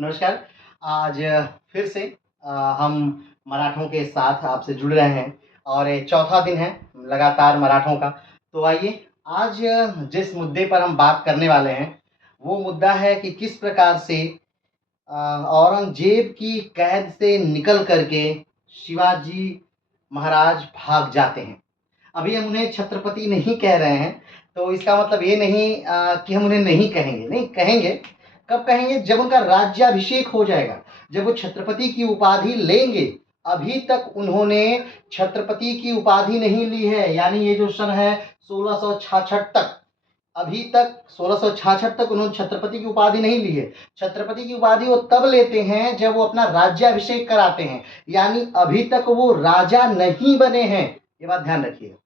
नमस्कार। आज फिर से हम मराठों के साथ आपसे जुड़ रहे हैं और ये चौथा दिन है लगातार मराठों का। तो आइए आज जिस मुद्दे पर हम बात करने वाले हैं वो मुद्दा है कि किस प्रकार से औरंगजेब की कैद से निकल करके शिवाजी महाराज भाग जाते हैं। अभी हम उन्हें छत्रपति नहीं कह रहे हैं, तो इसका मतलब ये नहीं कि हम उन्हें नहीं कहेंगे, नहीं कहेंगे। कब कहेंगे? जब उनका राज्याभिषेक हो जाएगा, जब वो छत्रपति की उपाधि लेंगे। अभी तक उन्होंने छत्रपति की उपाधि नहीं ली है, यानी ये जो सन है 1666 तक, अभी तक 1666 तक उन्होंने छत्रपति की उपाधि नहीं ली है। छत्रपति की उपाधि वो तब लेते हैं जब वो अपना राज्याभिषेक कराते हैं, यानी अभी तक वो राजा नहीं बने हैं। ये बात ध्यान रखिएगा,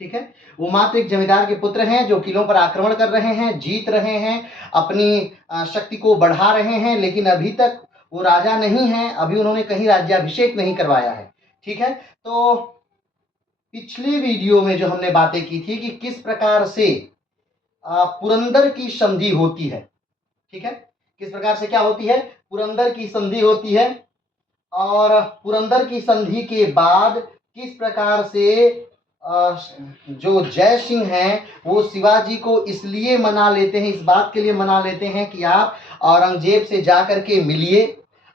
ठीक है। वो मात्र एक जमींदार के पुत्र हैं जो किलों पर आक्रमण कर रहे हैं, जीत रहे हैं, अपनी शक्ति को बढ़ा रहे हैं, लेकिन अभी तक वो राजा नहीं है। अभी उन्होंने कहीं राज्याभिषेक नहीं करवाया है, ठीक है। तो पिछले वीडियो में जो हमने बातें की थी कि किस प्रकार से पुरंदर की संधि होती है, ठीक है। किस प्रकार से क्या होती है? पुरंदर की संधि होती है, और पुरंदर की संधि के बाद किस प्रकार से जो जय सिंह हैं वो शिवाजी को इसलिए मना लेते हैं, इस बात के लिए मना लेते हैं कि आप औरंगजेब से जा कर के मिलिए।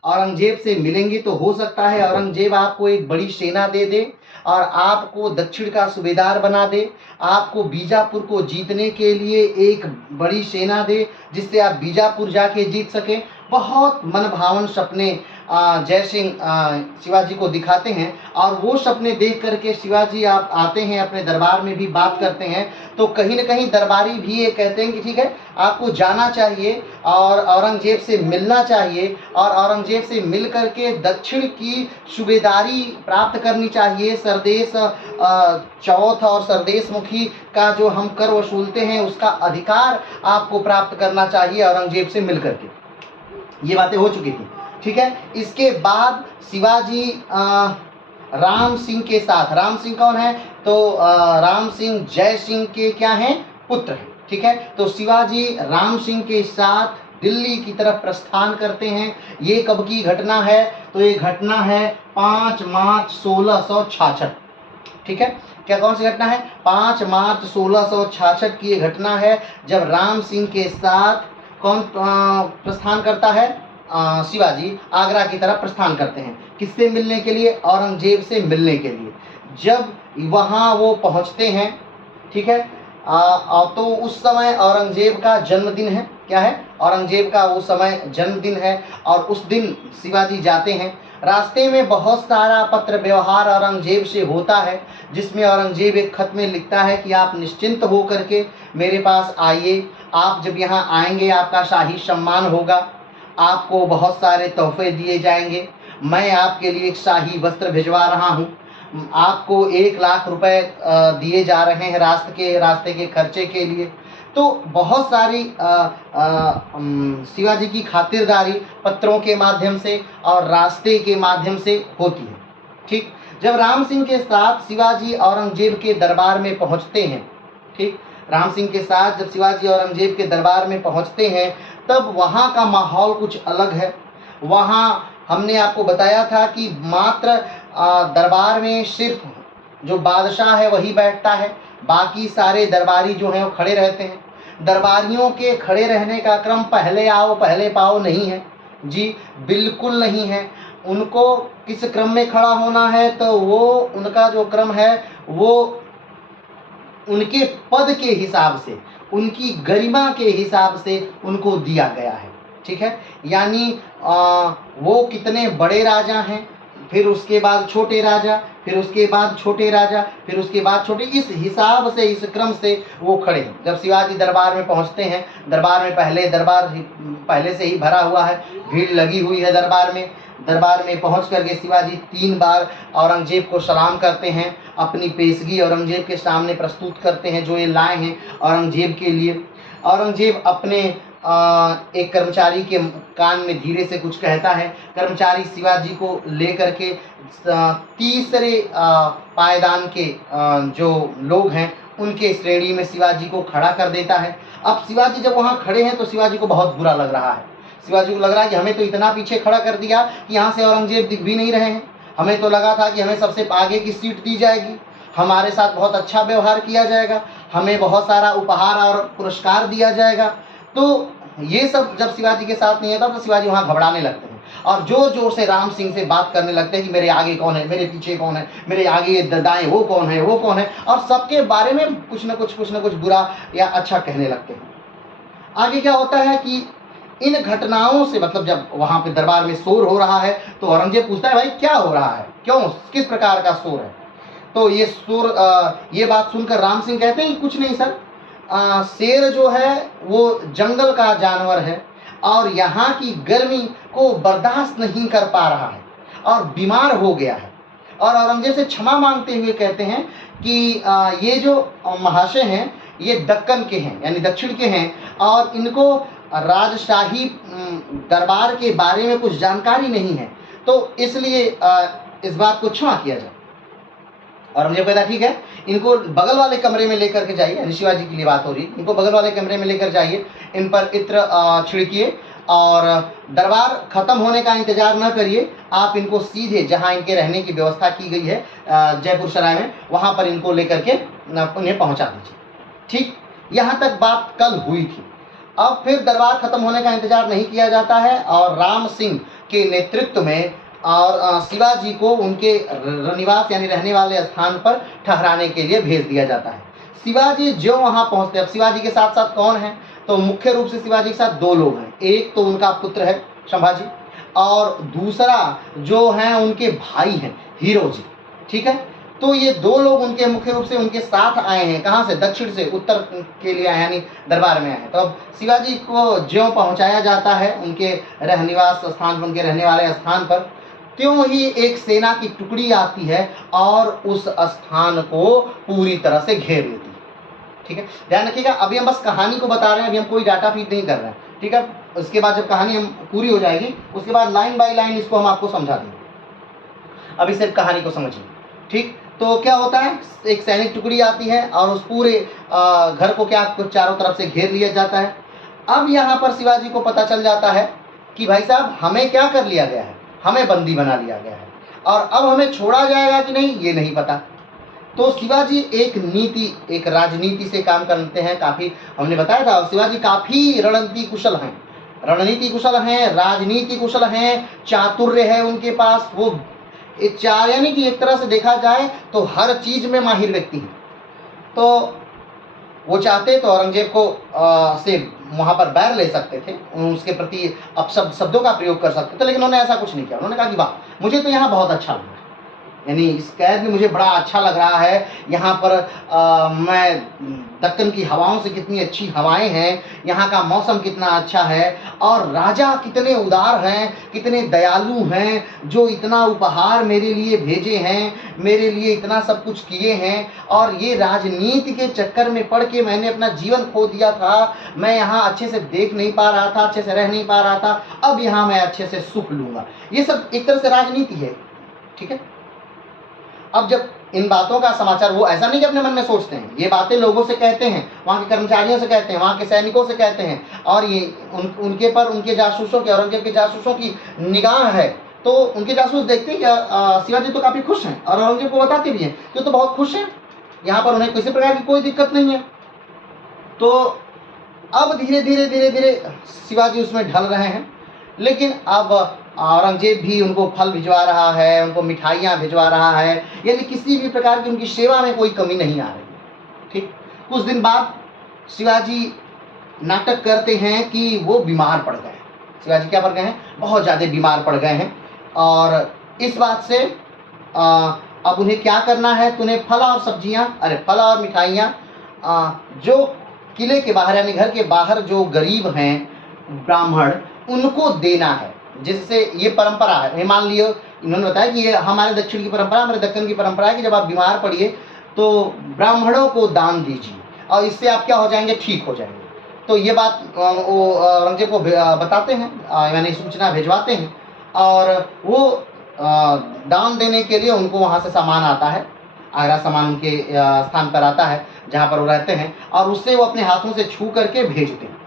औरंगजेब से मिलेंगे तो हो सकता है औरंगजेब आपको एक बड़ी सेना दे दे और आपको दक्षिण का सूबेदार बना दे, आपको बीजापुर को जीतने के लिए एक बड़ी सेना दे जिससे आप बीजापुर जाके जीत सकें। बहुत मनभावन सपने जय सिंह शिवाजी को दिखाते हैं, और वो सपने देख करके शिवाजी आप आते हैं, अपने दरबार में भी बात करते हैं। तो कहीं न कहीं दरबारी भी ये कहते हैं कि ठीक है, आपको जाना चाहिए और औरंगजेब से मिलना चाहिए, और औरंगजेब से मिल करके दक्षिण की सूबेदारी प्राप्त करनी चाहिए। सरदेश चौथ और सरदेश मुखी का जो हम कर वसूलते हैं उसका अधिकार आपको प्राप्त करना चाहिए औरंगजेब से मिल करके। ये बातें हो चुकी थी, ठीक है। इसके बाद शिवाजी राम सिंह के साथ, राम सिंह कौन है? तो राम सिंह जय सिंह के क्या हैं? पुत्र हैं, ठीक है। तो शिवाजी राम सिंह के साथ दिल्ली की तरफ प्रस्थान करते हैं। ये कब की घटना है? तो ये घटना है 5 मार्च 1666, ठीक है। क्या कौन सी घटना है? 5 मार्च 1666 की ये घटना है, जब राम सिंह के साथ कौन प्रस्थान करता है? शिवाजी आगरा की तरफ प्रस्थान करते हैं। किससे मिलने के लिए? औरंगजेब से मिलने के लिए। जब वहाँ वो पहुँचते हैं, ठीक है, तो उस समय औरंगजेब का जन्मदिन है। क्या है? औरंगजेब का उस समय जन्मदिन है, और उस दिन शिवाजी जाते हैं। रास्ते में बहुत सारा पत्र व्यवहार औरंगजेब से होता है, जिसमें औरंगजेब एक खत में लिखता है कि आप निश्चिंत हो करके मेरे पास आइए। आप जब यहाँ आएंगे आपका शाही सम्मान होगा, आपको बहुत सारे तोहफे दिए जाएंगे। मैं आपके लिए एक शाही वस्त्र भिजवा रहा हूँ। आपको 1 लाख रुपए दिए जा रहे हैं रास्ते के खर्चे के लिए। तो बहुत सारी शिवाजी की खातिरदारी पत्रों के माध्यम से और रास्ते के माध्यम से होती है, ठीक। जब राम सिंह के साथ शिवाजी औरंगजेब के दरबार में पहुंचते हैं, ठीक, राम सिंह के साथ जब शिवाजी औरंगजेब के दरबार में पहुंचते हैं, तब वहाँ का माहौल कुछ अलग है। वहाँ हमने आपको बताया था कि मात्र दरबार में सिर्फ जो बादशाह है वही बैठता है, बाकी सारे दरबारी जो हैं वो खड़े रहते हैं। दरबारियों के खड़े रहने का क्रम पहले आओ पहले पाओ नहीं है जी, बिल्कुल नहीं है। उनको किस क्रम में खड़ा होना है? तो वो उनका जो क्रम है वो उनके पद के हिसाब से, उनकी गरिमा के हिसाब से उनको दिया गया है, ठीक है। यानी वो कितने बड़े राजा हैं, फिर उसके बाद छोटे राजा, फिर उसके बाद छोटे राजा, फिर उसके बाद छोटे, इस हिसाब से, इस क्रम से वो खड़े हैं। जब शिवाजी दरबार में पहुंचते हैं, दरबार में दरबार पहले से ही भरा हुआ है, भीड़ लगी हुई है दरबार में। दरबार में पहुंच करके शिवाजी 3 बार औरंगजेब को सलाम करते हैं, अपनी पेशगी औरंगजेब के सामने प्रस्तुत करते हैं जो ये लाए हैं औरंगजेब के लिए। औरंगजेब अपने एक कर्मचारी के कान में धीरे से कुछ कहता है। कर्मचारी शिवाजी को लेकर के तीसरे पायदान के जो लोग हैं उनके श्रेणी में शिवाजी को खड़ा कर देता है। अब शिवाजी जब वहाँ खड़े हैं तो शिवाजी को बहुत बुरा लग रहा है। शिवाजी को लग रहा है कि हमें तो इतना पीछे खड़ा कर दिया कि यहाँ से औरंगजेब दिख भी नहीं रहे हैं, हमें तो लगा था कि हमें सबसे आगे की सीट दी जाएगी, हमारे साथ बहुत अच्छा व्यवहार किया जाएगा, हमें बहुत सारा उपहार और पुरस्कार दिया जाएगा। तो ये सब जब शिवाजी के साथ नहीं होता तो शिवाजी वहाँ घबराने लगते हैं और जोर जोर से राम सिंह से बात करने लगते हैं कि मेरे आगे कौन है, मेरे पीछे कौन है, मेरे आगे दाएं वो कौन है, वो कौन है, और सबके बारे में कुछ न कुछ बुरा या अच्छा कहने लगते हैं। आगे क्या होता है कि इन घटनाओं से, मतलब जब वहाँ पे दरबार में शोर हो रहा है तो औरंगजेब पूछता है भाई क्या हो रहा है, क्यों, किस प्रकार का शोर है। तो ये शोर ये बात सुनकर राम सिंह कहते हैं कि कुछ नहीं सर, शेर जो है वो जंगल का जानवर है और यहाँ की गर्मी को बर्दाश्त नहीं कर पा रहा है और बीमार हो गया है। और औरंगजेब से क्षमा मांगते हुए कहते हैं कि ये जो महाशय हैं ये दक्कन के हैं, यानी दक्षिण के हैं, और इनको राजशाही दरबार के बारे में कुछ जानकारी नहीं है, तो इसलिए इस बात को क्षमा किया जाए। और हमने कहता ठीक है, इनको बगल वाले कमरे में लेकर के जाइए, यानी शिवाजी के लिए बात हो रही, इनको बगल वाले कमरे में लेकर जाइए, इन पर इत्र छिड़किए और दरबार खत्म होने का इंतजार न करिए, आप इनको सीधे जहां इनके रहने की व्यवस्था की गई है जयपुर सराय में, वहां पर इनको लेकर के उन्हें पहुंचा दीजिए। ठीक, यहाँ तक बात कल हुई थी। अब फिर दरबार खत्म होने का इंतजार नहीं किया जाता है और राम सिंह के नेतृत्व में और शिवाजी को उनके निवास यानी रहने वाले स्थान पर ठहराने के लिए भेज दिया जाता है। शिवाजी जो वहाँ पहुँचते, अब शिवाजी के साथ साथ कौन है, तो मुख्य रूप से शिवाजी के साथ दो लोग हैं, एक तो उनका पुत्र है संभाजी और दूसरा जो है उनके भाई हैं हीरो जी। ठीक है, तो ये दो लोग उनके मुख्य रूप से उनके साथ आए हैं, कहाँ से, दक्षिण से, उत्तर के लिए आए, यानी दरबार में आए हैं। तो अब शिवाजी को ज्यों पहुँचाया जाता है उनके निवास स्थान पर, उनके रहने वाले स्थान पर, त्यों ही एक सेना की टुकड़ी आती है और उस स्थान को पूरी तरह से घेर लेती है। ठीक है, ध्यान रखिएगा, अभी हम बस कहानी को बता रहे हैं, अभी हम कोई डाटा फीड नहीं कर रहे हैं। ठीक है, उसके बाद जब कहानी हम पूरी हो जाएगी उसके बाद लाइन बाय लाइन इसको हम आपको समझा देंगे, अभी सिर्फ कहानी को समझिए। ठीक, तो क्या होता है, एक सैनिक टुकड़ी आती है और उस पूरे घर को क्या चारों तरफ से घेर लिया जाता है। अब यहाँ पर शिवाजी को पता चल जाता है कि भाई साहब हमें क्या कर लिया गया है, हमें बंदी बना लिया गया है और अब हमें छोड़ा जाएगा कि नहीं ये नहीं पता। तो शिवाजी एक राजनीति से काम करते हैं, काफ़ी हमने बताया था शिवाजी काफ़ी रणनीति कुशल हैं, राजनीति कुशल हैं, चातुर्य है उनके पास, वो यानी कि एक तरह से देखा जाए तो हर चीज़ में माहिर व्यक्ति हैं। तो वो चाहते तो औरंगजेब को से वहाँ पर बैर ले सकते थे, उसके प्रति अपशब्द शब्दों का प्रयोग कर सकते थे, लेकिन उन्होंने ऐसा कुछ नहीं किया। उन्होंने कहा कि वाह मुझे तो यहाँ बहुत अच्छा लगा, यानी इस कैद में मुझे बड़ा अच्छा लग रहा है, यहाँ पर मैं दक्कन की हवाओं से कितनी अच्छी हवाएं हैं, यहाँ का मौसम कितना अच्छा है और राजा कितने उदार हैं, कितने दयालु हैं, जो इतना उपहार मेरे लिए भेजे हैं, मेरे लिए इतना सब कुछ किए हैं, और ये राजनीति के चक्कर में पड़ के मैंने अपना जीवन खो दिया था, मैं यहाँ अच्छे से देख नहीं पा रहा था, अच्छे से रह नहीं पा रहा था, अब यहाँ मैं अच्छे से सुख लूँगा। ये सब एक तरह से राजनीति है। ठीक है, अब जब इन बातों का समाचार, वो ऐसा नहीं कि अपने मन में सोचते हैं, ये बातें लोगों से कहते हैं, वहाँ के कर्मचारियों से कहते हैं, वहाँ के सैनिकों से कहते हैं, और ये उनके पर उनके जासूसों की, औरंगजेब के जासूसों की निगाह है। तो उनके जासूस देखते हैं कि शिवाजी तो काफ़ी खुश हैं और औरंगजेब को बताते भी हैं कि तो बहुत खुश हैं, यहाँ पर उन्हें किसी प्रकार की कोई दिक्कत नहीं है। तो अब धीरे धीरे शिवाजी उसमें ढल रहे हैं, लेकिन अब औरंगजेब भी उनको फल भिजवा रहा है, उनको मिठाइयाँ भिजवा रहा है, यानी किसी भी प्रकार की उनकी सेवा में कोई कमी नहीं आ रही। ठीक, कुछ दिन बाद शिवाजी नाटक करते हैं कि वो बीमार पड़ गए। शिवाजी क्या पड़ गए हैं, बहुत ज़्यादा बीमार पड़ गए हैं, और इस बात से अब उन्हें क्या करना है, तो उन्हें फल और मिठाइयाँ जो किले के बाहर यानी घर के बाहर जो गरीब हैं ब्राह्मण, उनको देना है, जिससे ये परंपरा है। मान लियो इन्होंने बताया कि ये हमारे दक्षिण की परंपरा, हमारे दक्कन की परंपरा है कि जब आप बीमार पड़िए तो ब्राह्मणों को दान दीजिए और इससे आप क्या हो जाएंगे, ठीक हो जाएंगे। तो ये बात वो औरंगजेब को बताते हैं, यानी सूचना भिजवाते हैं, और वो दान देने के लिए उनको वहाँ से सामान आता है, आगरा सामान उनके स्थान पर आता है जहाँ पर वो रहते हैं, और उससे वो अपने हाथों से छू करके भेजते हैं।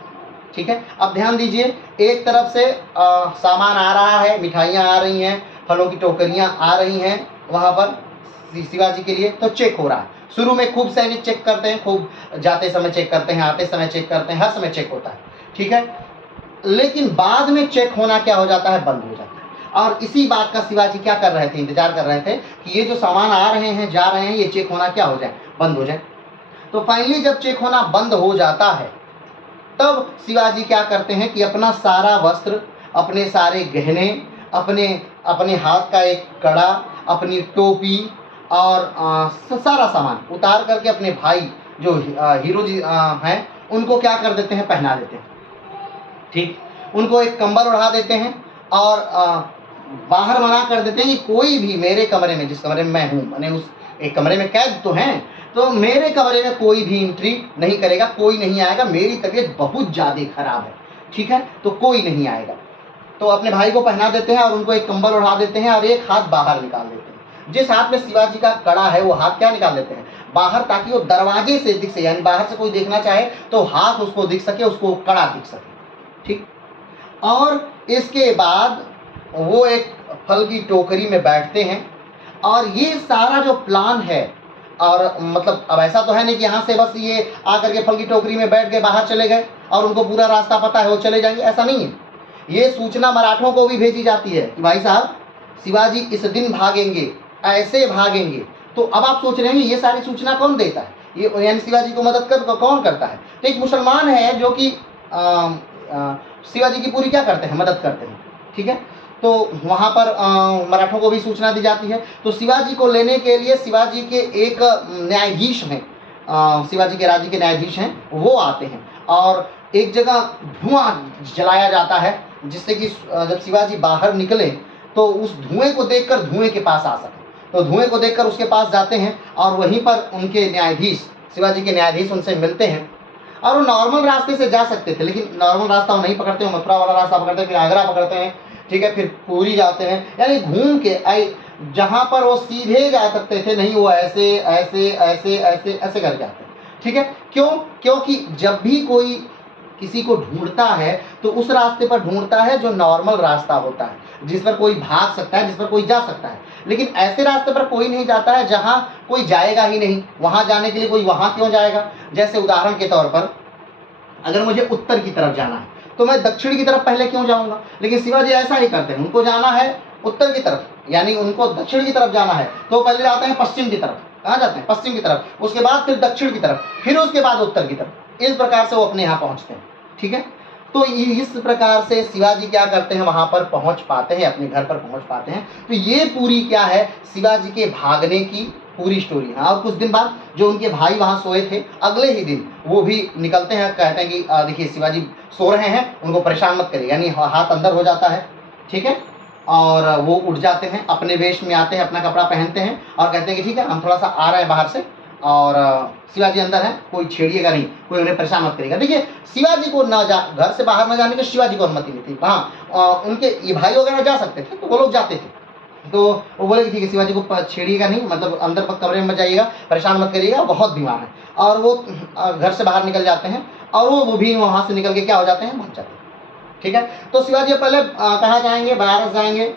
ठीक है। अब ध्यान दीजिए, एक तरफ से सामान आ रहा है, मिठाइयाँ आ रही हैं, फलों की टोकरियाँ आ रही हैं वहाँ पर शिवाजी के लिए, तो चेक हो रहा है। शुरू में खूब सैनिक चेक करते हैं, खूब जाते समय चेक करते हैं, आते समय चेक करते हैं, हर समय चेक होता है, ठीक है। लेकिन बाद में चेक होना क्या हो जाता है, बंद हो जाता है। और इसी बात का शिवाजी क्या कर रहे थे, इंतजार कर रहे थे कि ये जो सामान आ रहे हैं, जा रहे हैं, ये चेक होना क्या हो जाए, बंद हो जाए। तो फाइनली जब चेक होना बंद हो जाता है, तब शिवाजी क्या करते हैं कि अपना सारा वस्त्र, अपने सारे गहने, अपने अपने हाथ का एक कड़ा, अपनी टोपी और सारा सामान उतार करके अपने भाई जो हीरो जी हैं, उनको क्या कर देते हैं, पहना देते हैं, ठीक। उनको एक कंबल उड़ा देते हैं और बाहर मना कर देते हैं कि कोई भी मेरे कमरे में, जिस कमरे में मैं हूँ, मैंने उस एक कमरे में कैद तो हैं, तो मेरे कमरे में कोई भी एंट्री नहीं करेगा, कोई नहीं आएगा, मेरी तबीयत बहुत ज़्यादा खराब है, ठीक है, तो कोई नहीं आएगा। तो अपने भाई को पहना देते हैं और उनको एक कंबल उड़ा देते हैं और एक हाथ बाहर निकाल देते हैं। जिस हाथ में शिवाजी का कड़ा है, वो हाथ क्या निकाल देते हैं, बाहर, ताकि वो दरवाजे से दिख सके, यानी बाहर से कोई देखना चाहे तो हाथ उसको दिख सके, उसको कड़ा दिख सके, ठीक। और इसके बाद वो एक फल की टोकरी में बैठते हैं और ये सारा जो प्लान है, और मतलब अब ऐसा तो है नहीं कि यहाँ से बस ये आकर के फल की टोकरी में बैठ के बाहर चले गए और उनको पूरा रास्ता पता है, वो चले जाएंगे, ऐसा नहीं है। ये सूचना मराठों को भी भेजी जाती है कि भाई साहब, शिवाजी इस दिन भागेंगे, ऐसे भागेंगे। तो अब आप सोच रहे हैं ये सारी सूचना कौन देता है, ये यानी शिवाजी को मदद कौन करता है, तो एक मुसलमान है जो कि शिवाजी की पूरी क्या करते हैं, मदद करते हैं, ठीक है। तो वहाँ पर मराठों को भी सूचना दी जाती है। तो शिवाजी को लेने के लिए शिवाजी के एक न्यायाधीश हैं, शिवाजी के राज्य के न्यायाधीश हैं, वो आते हैं और एक जगह धुआं जलाया जाता है, जिससे कि जब शिवाजी बाहर निकले तो उस धुएं को देखकर धुएं के पास आ सके। तो धुएं को देखकर उसके पास जाते हैं और वहीं पर उनके न्यायाधीश, शिवाजी के न्यायाधीश उनसे मिलते हैं। और वो नॉर्मल रास्ते से जा सकते थे, लेकिन नॉर्मल रास्ता वो नहीं पकड़ते, वो मथुरा वाला रास्ता पकड़ते हैं, फिर आगरा पकड़ते हैं, ठीक है, फिर पूरी जाते हैं, यानी घूम के आई। जहाँ पर वो सीधे जा सकते थे, नहीं, वो ऐसे ऐसे ऐसे ऐसे ऐसे करके आते हैं, ठीक है। क्यों? क्योंकि जब भी कोई किसी को ढूंढता है तो उस रास्ते पर ढूंढता है जो नॉर्मल रास्ता होता है, जिस पर कोई भाग सकता है, जिस पर कोई जा सकता है। लेकिन ऐसे रास्ते पर कोई नहीं जाता है जहाँ कोई जाएगा ही नहीं। वहाँ जाने के लिए कोई वहाँ क्यों जाएगा? जैसे उदाहरण के तौर पर, अगर मुझे उत्तर की तरफ जाना है तो मैं दक्षिण की तरफ पहले क्यों जाऊँगा? लेकिन शिवाजी ऐसा ही करते हैं, उनको जाना है उत्तर की तरफ, यानी उनको दक्षिण की तरफ जाना है तो पहले जाते हैं पश्चिम की तरफ। कहाँ जाते हैं? पश्चिम की तरफ, उसके बाद फिर दक्षिण की तरफ, फिर उसके बाद उत्तर की तरफ। इस प्रकार से वो अपने यहाँ पहुँचते हैं, ठीक है। तो इस प्रकार से शिवाजी क्या करते हैं, वहाँ पर पहुँच पाते हैं, अपने घर पर पहुँच पाते हैं। तो ये पूरी क्या है, शिवाजी के भागने की पूरी स्टोरी है। और कुछ दिन बाद जो उनके भाई वहाँ सोए थे, अगले ही दिन वो भी निकलते हैं, कहते हैं कि देखिए शिवाजी सो रहे हैं, उनको परेशान मत करिए, यानी हाथ अंदर हो जाता है, ठीक है। और वो उठ जाते हैं, अपने वेश में आते हैं, अपना कपड़ा पहनते हैं और कहते हैं कि ठीक है, हम थोड़ा सा आ रहे हैं बाहर से और शिवाजी अंदर है, कोई छेड़िएगा नहीं, कोई उन्हें परेशान मत करेगा। देखिए, शिवाजी को घर से बाहर न जाने की शिवाजी को अनुमति नहीं थी। हाँ, उनके ये भाई वगैरह जा सकते थे, तो वो लोग जाते थे। तो वो बोले कि ठीक है, शिवाजी को छेड़िएगा नहीं, मतलब अंदर कमरे में मत जाइएगा, परेशान मत करिएगा, बहुत बीमार है। और वो घर से बाहर निकल जाते हैं और वो भी वहाँ से निकल के क्या हो जाते हैं, भाग जाते हैं, ठीक है। तो शिवाजी पहले कहाँ जाएंगे, बनारस जाएंगे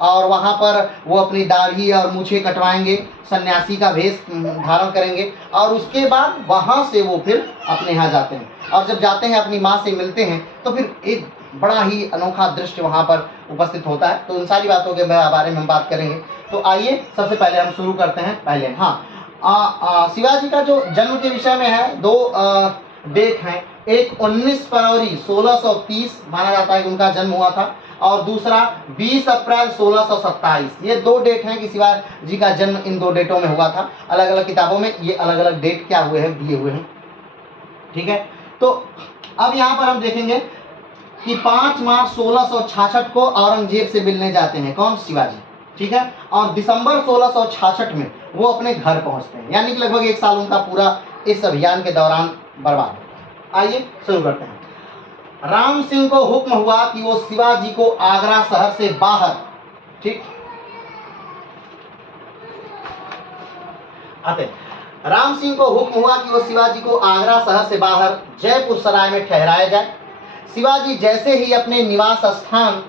और वहाँ पर वो अपनी दाढ़ी और मूछें कटवाएंगे, सन्यासी का वेश धारण करेंगे और उसके बाद वहाँ से वो फिर अपने यहाँ जाते हैं। और जब जाते हैं, अपनी माँ से मिलते हैं, तो फिर एक बड़ा ही अनोखा दृश्य वहाँ पर उपस्थित होता है। तो उन सारी बातों के बारे में हम बात करेंगे। तो आइए सबसे पहले हम शुरू करते हैं। पहले शिवाजी का जो जन्म के विषय में है, दो डेट हैं। एक 19 फरवरी 1630 माना जाता है कि उनका जन्म हुआ था और दूसरा 20 अप्रैल 1627। ये दो डेट हैं कि शिवाजी का जन्म इन दो डेटों में हुआ था। अलग अलग किताबों में ये अलग अलग डेट क्या हुए हैं, दिए हुए हैं, ठीक है। तो अब यहाँ पर हम देखेंगे कि 5 मार्च 1666 को औरंगजेब से मिलने जाते हैं, कौन? शिवाजी, ठीक है। और दिसंबर 1666 में वो अपने घर पहुंचते हैं, यानी कि लगभग 1 साल उनका पूरा इस अभियान के दौरान बर्बाद होता है। आइए शुरू करते हैं। राम सिंह को हुक्म हुआ कि वो शिवाजी को आगरा शहर से बाहर, ठीक, आते राम सिंह को हुक्म हुआ कि वो शिवाजी को आगरा शहर से बाहर जयपुर सराय में ठहराया जाए। शिवाजी जैसे ही अपने निवास स्थान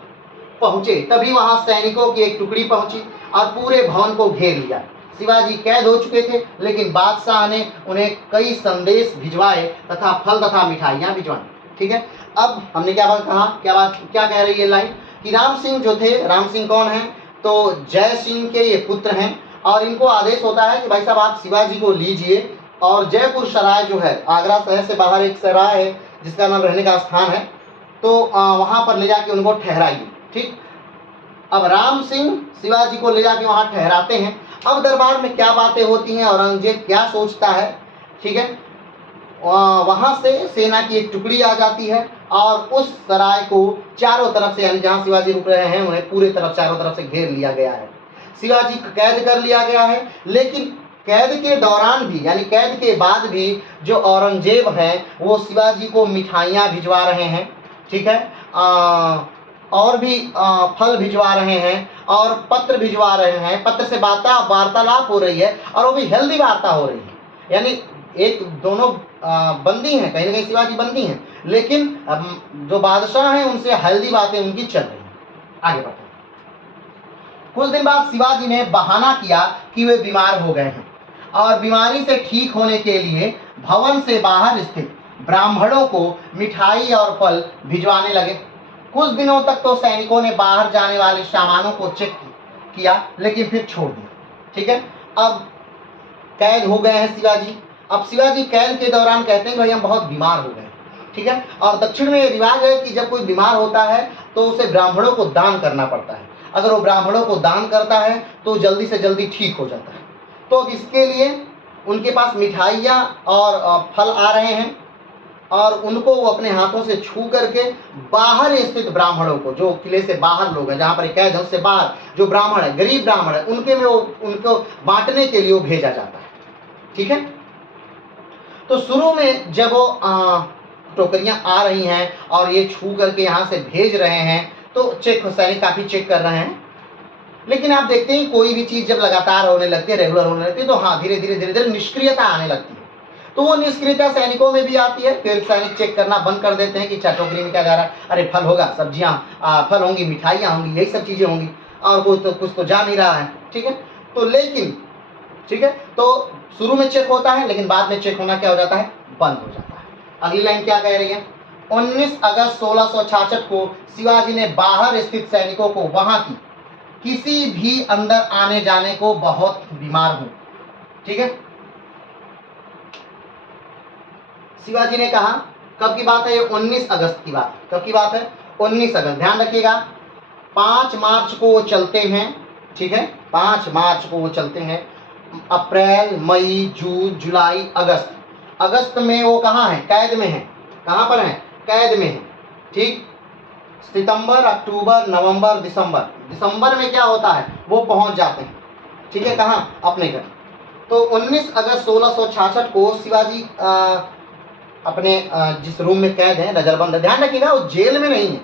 पहुंचे तभी वहां सैनिकों की एक टुकड़ी पहुंची और पूरे भवन को घेर लिया। शिवाजी कैद हो चुके थे, लेकिन बादशाह ने उन्हें कई संदेश भिजवाए तथा फल तथा मिठाइयां भिजवाई। ठीक है, अब हमने क्या बात कहा, क्या कह रही है लाइन कि राम सिंह जो थे, राम सिंह कौन है, तो जय सिंह के ये पुत्र हैं और इनको आदेश होता है कि भाई साहब आप शिवाजी को लीजिए और जयपुर सराय जो है, आगरा शहर से बाहर एक सराय है जिसका नाम रहने का स्थान है, तो वहां पर ले जाके उनको ठहराइए। ठीक, अब राम सिंह शिवाजी को ले जाके वहां ठहराते हैं। अब दरबार में क्या बातें होती हैं, औरंगजेब क्या सोचता है, ठीक है, वहां से सेना की एक टुकड़ी आ जाती है और उस सराय को चारों तरफ से, यानी जहां शिवाजी रुक रहे हैं उन्हें पूरे तरफ चारों तरफ से घेर लिया गया है। शिवाजी को कैद कर लिया गया है, लेकिन कैद के दौरान भी, यानी कैद के बाद भी जो औरंगजेब हैं वो शिवाजी को मिठाइयाँ भिजवा रहे हैं। ठीक है, और भी फल भिजवा रहे हैं और पत्र भिजवा रहे हैं, पत्र से वार्तालाप हो रही है और वो भी हेल्दी वार्ता हो रही है। यानी एक दोनों बंदी हैं, कहीं ना कहीं शिवाजी बंदी हैं, लेकिन जो बादशाह हैं उनसे हेल्दी बातें उनकी चल रही हैं। आगे बढ़ते हैं। कुछ दिन बाद शिवाजी ने बहाना किया कि वे बीमार हो गए हैं और बीमारी से ठीक होने के लिए भवन से बाहर स्थित ब्राह्मणों को मिठाई और फल भिजवाने लगे। कुछ दिनों तक तो सैनिकों ने बाहर जाने वाले सामानों को चेक किया, लेकिन फिर छोड़ दिया। ठीक है, अब कैद हो गए हैं शिवाजी। अब शिवाजी कैद के दौरान कहते हैं भाई हम बहुत बीमार हो गए। ठीक है, और दक्षिण में रिवाज है कि जब कोई बीमार होता है तो उसे ब्राह्मणों को दान करना पड़ता है। अगर वो ब्राह्मणों को दान करता है तो जल्दी से जल्दी ठीक हो जाता है। तो अब इसके लिए उनके पास मिठाइयाँ और फल आ रहे हैं और उनको वो अपने हाथों से छू करके बाहर स्थित ब्राह्मणों को, जो किले से बाहर लोग हैं, जहाँ पर कैद है उससे बाहर जो ब्राह्मण है, गरीब ब्राह्मण है, उनके में वो उनको बांटने के लिए वो भेजा जाता है। ठीक है, तो शुरू में जब वो टोकरियां आ रही हैं और ये छू करके यहाँ से भेज रहे हैं तो सैनिक काफ़ी चेक कर रहे हैं, लेकिन आप देखते हैं कोई भी चीज़ जब लगातार होने लगती है, रेगुलर होने लगती है, तो हाँ धीरे धीरे निष्क्रियता आने लगती है। तो वो निष्क्रियता सैनिकों में भी आती है। फिर सैनिक चेक करना बंद कर देते हैं कि अच्छा टोकरी में क्या जा रहा है, अरे फल होगा, सब्जियां, फल होंगी, मिठाइयाँ होंगी, यही सब चीज़ें होंगी और कुछ तो जा नहीं रहा है। ठीक है, तो लेकिन ठीक है, तो शुरू में चेक होता है, लेकिन बाद में चेक होना क्या हो जाता है, बंद हो जाता है। अगली लाइन क्या कह रही है, 19 अगस्त 1666 को शिवाजी ने बाहर स्थित सैनिकों को वहां की किसी भी अंदर आने जाने को बहुत बीमार हूं। ठीक है, शिवाजी ने कहा, कब की बात है ये, 19 अगस्त की बात। कब की बात है, 19 अगस्त, ध्यान रखिएगा। 5 मार्च को वो चलते हैं। ठीक है, 5 मार्च को वो चलते हैं। अप्रैल, मई, जून, जुलाई, अगस्त, अगस्त में वो कहाँ है, कैद में है। कहाँ पर है, कैद में है। ठीक, सितंबर, अक्टूबर, नवंबर, दिसंबर, दिसंबर में क्या होता है, वो पहुंच जाते हैं। ठीक है, कहाँ, अपने घर। तो 19 अगस्त 1666 को शिवाजी अपने जिस रूम में कैद है, नजरबंद है, ध्यान रखिएगा वो जेल में नहीं है,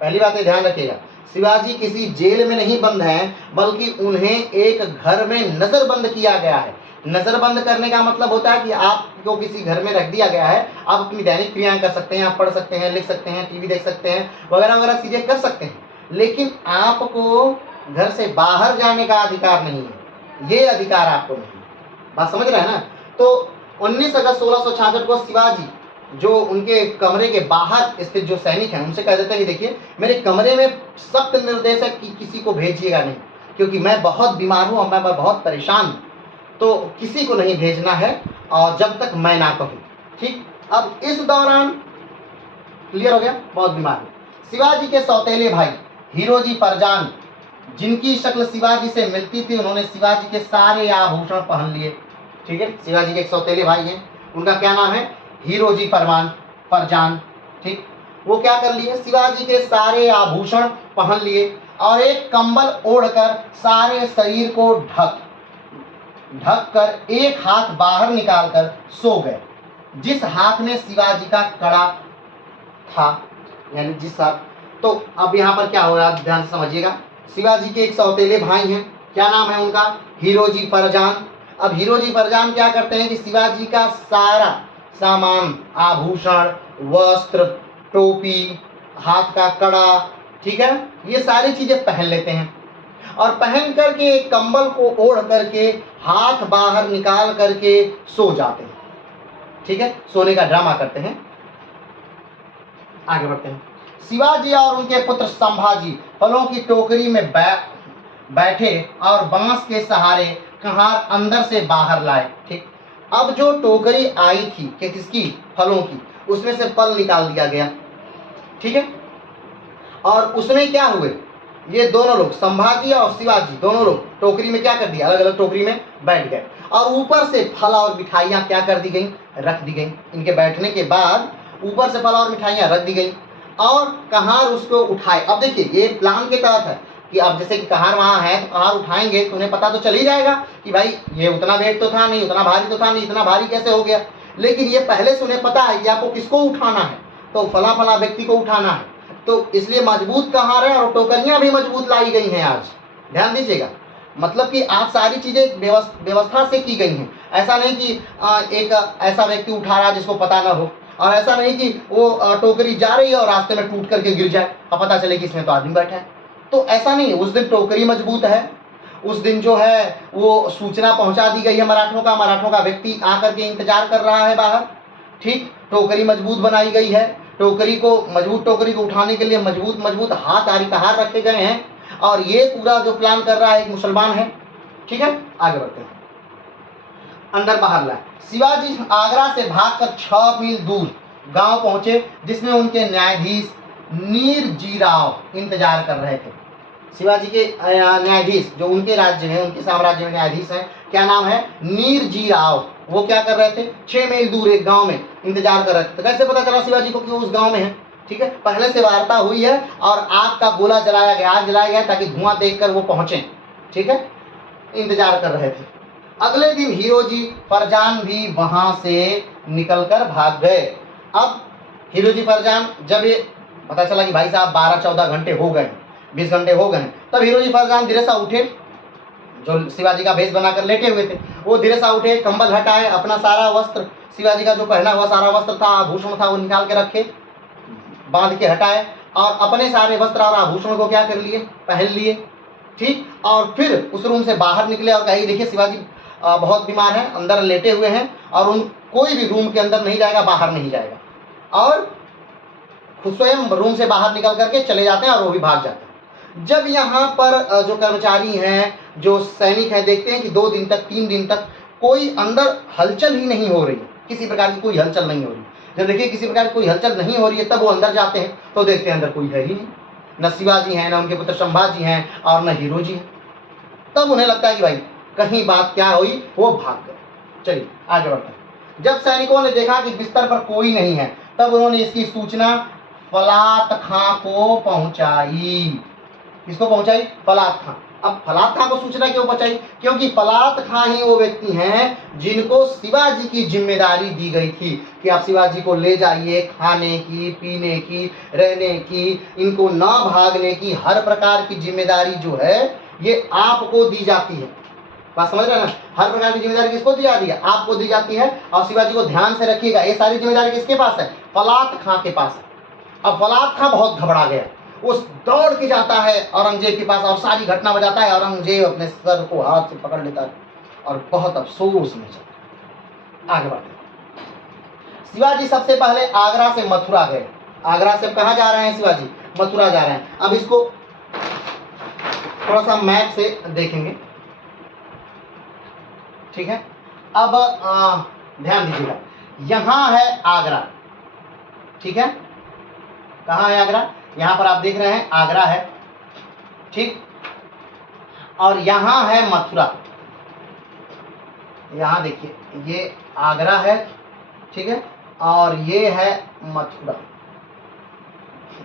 पहली बात है ध्यान रखिएगा, शिवाजी किसी जेल में नहीं बंद हैं, बल्कि उन्हें एक घर में नजरबंद किया गया है। नजरबंद करने का मतलब होता है कि आपको किसी घर में रख दिया गया है, आप अपनी दैनिक क्रियाएं कर सकते हैं, आप पढ़ सकते हैं, लिख सकते हैं, टीवी देख सकते हैं, वगैरह वगैरह चीजें कर सकते हैं, लेकिन आपको घर से बाहर जाने का अधिकार नहीं है, ये अधिकार आपको नहीं है। बात समझ रहे हैं ना। तो 19 अगस्त 1666 को शिवाजी जो उनके कमरे के बाहर स्थित जो सैनिक हैं उनसे कह देते हैं कि देखिए मेरे कमरे में सख्त निर्देश है कि किसी को भेजिएगा नहीं, क्योंकि मैं बहुत बीमार हूँ और मैं बहुत परेशान हूँ, तो किसी को नहीं भेजना है और जब तक मैं ना कहूँ। ठीक, अब इस दौरान क्लियर हो गया, बहुत बीमार हूँ। शिवाजी के सौतेले भाई हीरोजी फरजान, जिनकी शक्ल शिवाजी से मिलती थी, उन्होंने शिवाजी के सारे आभूषण पहन लिए। ठीक है, शिवाजी के एक सौतेले भाई हैं, उनका क्या नाम है, हीरोजी फरजान। ठीक, वो क्या कर लिए, शिवाजी के सारे आभूषण पहन लिए और एक कंबल ओढ़कर सारे शरीर को ढक कर एक हाथ बाहर निकालकर सो गए, जिस हाथ में शिवाजी का कड़ा था, यानी जिस हाथ। तो अब यहाँ पर क्या हो रहा है, ध्यान से समझिएगा। शिवाजी के एक सौतेले भाई हैं, क्या नाम है उनका, हीरोजी फरजान। अब हीरोजी फरजान क्या करते हैं कि शिवाजी का सारा सामान, आभूषण, वस्त्र, टोपी, हाथ का कड़ा, ठीक है, ये सारी चीजें पहन लेते हैं और पहन करके एक कंबल को ओढ़ करके हाथ बाहर निकाल करके सो जाते हैं। ठीक है, सोने का ड्रामा करते हैं। आगे बढ़ते हैं। शिवाजी और उनके पुत्र संभाजी फलों की टोकरी में बैठे और बांस के सहारे कहार अंदर से बाहर लाए। ठीक, अब जो टोकरी आई थी कि किसकी, फलों की, उसमें से फल निकाल दिया गया। ठीक है, और उसमें क्या हुए, ये दोनों लोग संभाजी और शिवाजी दोनों लोग टोकरी में क्या कर दिया, अलग अलग टोकरी में बैठ गए और ऊपर से फल और मिठाइयाँ क्या कर दी गई, रख दी गई। इनके बैठने के बाद ऊपर से फल और मिठाइयाँ रख दी गई और कहार उसको उठाए। अब देखिए ये प्लान के तहत है कि अब जैसे कि कहार वहाँ है तो कहार उठाएंगे तो उन्हें पता तो चल ही जाएगा कि भाई ये उतना वेट तो था नहीं, उतना भारी तो था नहीं, इतना भारी कैसे हो गया। लेकिन ये पहले से उन्हें पता है कि आपको किसको उठाना है, तो फला फला व्यक्ति को उठाना है, तो इसलिए मजबूत कहार है और टोकरियां भी मजबूत लाई गई हैं। आज ध्यान दीजिएगा, मतलब कि आज सारी चीजें व्यवस्था से की गई हैं। ऐसा नहीं कि एक ऐसा व्यक्ति उठा रहा जिसको पता ना हो, और ऐसा नहीं कि वो टोकरी जा रही है और रास्ते में टूट करके गिर जाए और पता चले कि इसमें तो आदमी बैठा है, तो ऐसा नहीं है। उस दिन टोकरी मजबूत है, उस दिन जो है वो सूचना पहुंचा दी गई है मराठों का व्यक्ति आकर के इंतजार कर रहा है बाहर। ठीक, टोकरी मजबूत बनाई गई है, मजबूत टोकरी को उठाने के लिए मजबूत हाथ आरिकहार रखे गए हैं और ये पूरा जो प्लान कर रहा है एक मुसलमान है। ठीक है, आगे बढ़ते हैं। अंदर बाहर लाए। शिवाजी आगरा से भागकर 6 मील दूर गांव पहुंचे जिसमें उनके न्यायाधीश नीरजीराव इंतजार कर रहे थे। शिवाजी के न्यायाधीश जो उनके राज्य में, उनके साम्राज्य में न्यायाधीश हैं, क्या नाम है, नीरजीराव। वो क्या कर रहे थे, 6 मील दूर एक गांव में इंतजार कर रहे थे। तो कैसे पता चला शिवाजी को कि वो उस गांव में है। ठीक है, पहले से वार्ता हुई है और आग का गोला जलाया गया ताकि धुआं देखकर वो पहुंचे। ठीक है, इंतजार कर रहे थे। अगले दिन हीरोजी फरजान भी वहां से निकलकर भाग गए। अब हीरोजी फरजान, जब ये पता चला कि भाई साहब 12-14 घंटे हो गए, 20 घंटे हो गए, तब हीरोजी फरजान धीरे सा उठे, जो शिवाजी का भेष बनाकर लेटे हुए थे, वो धीरे सा उठे, कंबल हटाए, अपना सारा वस्त्र, शिवाजी का जो पहना हुआ सारा वस्त्र था, आभूषण था, वो निकाल के रखे, बांध के हटाए और अपने सारे वस्त्र और आभूषण को क्या कर लिए, पहन लिए। ठीक, और फिर उस रूम से बाहर निकले और कही देखिए शिवाजी बहुत बीमार है, अंदर लेटे हुए हैं और उन कोई भी रूम के अंदर नहीं जाएगा, बाहर नहीं जाएगा, और खुद स्वयं रूम से बाहर निकल करके चले जाते हैं और वो भी भाग जाते हैं। जब यहाँ पर जो कर्मचारी हैं, जो सैनिक हैं, देखते हैं कि 2 दिन तक 3 दिन तक कोई अंदर हलचल ही नहीं हो रही, किसी प्रकार की कोई हलचल नहीं हो रही। जब देखिए किसी प्रकार की कोई हलचल नहीं हो रही है, तब वो अंदर जाते हैं तो देखते हैं अंदर कोई है ही नहीं, न शिवाजी हैं, न उनके पुत्र संभाजी हैं और न हीरोजी हैं। तब उन्हें लगता है कि भाई कहीं बात क्या हुई, वो भाग गए। चलिए आगे बढ़ते हैं। जब सैनिकों ने देखा कि बिस्तर पर कोई नहीं है, तब उन्होंने इसकी सूचना फलात खां को पहुंचाई। किसको पहुंचाई, फलात खां। अब फलात खां को सूचना क्यों पहुंचाई, क्योंकि फलात खां ही वो व्यक्ति हैं जिनको शिवाजी की जिम्मेदारी दी गई थी कि आप शिवाजी को ले जाइए, खाने की, पीने की, रहने की, इनको ना भागने की, हर प्रकार की जिम्मेदारी जो है ये आपको दी जाती है। बात समझ रहे हैं ना, हर प्रकार की जिम्मेदारी किसको दी जाती है, आपको दी जाती है। और शिवाजी को ध्यान से रखिएगा, ये सारी जिम्मेदारी किसके पास है, फलात खां के पास है। अब फलात खां बहुत घबरा गया, वो दौड़ के जाता है औरंगजेब के पास और सारी घटना बताता है। औरंगजेब अपने सर को हाथ से पकड़ लेता है और बहुत अफसोस में जाता है। आगे बढ़ते हैं। शिवाजी सबसे पहले आगरा से मथुरा गए। आगरा से कहाँ जा रहे हैं शिवाजी, मथुरा जा रहे हैं। अब इसको थोड़ा सा मैप से देखेंगे। ठीक है, अब ध्यान दीजिएगा, यहाँ है आगरा। ठीक है, कहाँ है आगरा, यहाँ पर आप देख रहे हैं आगरा है। ठीक, और यहाँ है मथुरा। यहाँ देखिए ये आगरा है, ठीक है, और ये है मथुरा।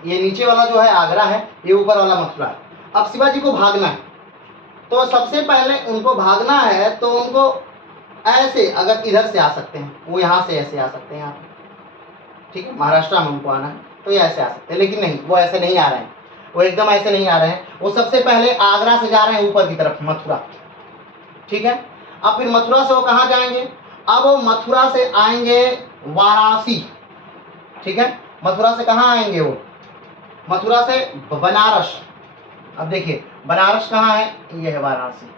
ये नीचे वाला जो है आगरा है, ये ऊपर वाला मथुरा है। अब शिवाजी को भागना है, तो सबसे पहले उनको भागना है तो उनको ऐसे, अगर इधर से आ सकते हैं, वो यहाँ से ऐसे आ सकते हैं यहाँ। ठीक है, महाराष्ट्र में उनको आना है तो ये ऐसे आ सकते हैं, लेकिन नहीं, वो ऐसे नहीं आ रहे हैं, वो एकदम ऐसे नहीं आ रहे हैं। वो सबसे पहले आगरा से जा रहे हैं ऊपर की तरफ, मथुरा। ठीक है, अब फिर मथुरा से वो कहाँ जाएंगे, अब वो मथुरा से आएंगे वाराणसी। ठीक है, मथुरा से कहाँ आएंगे वो? मथुरा से बनारस। अब देखिए बनारस कहाँ है? ये है वाराणसी।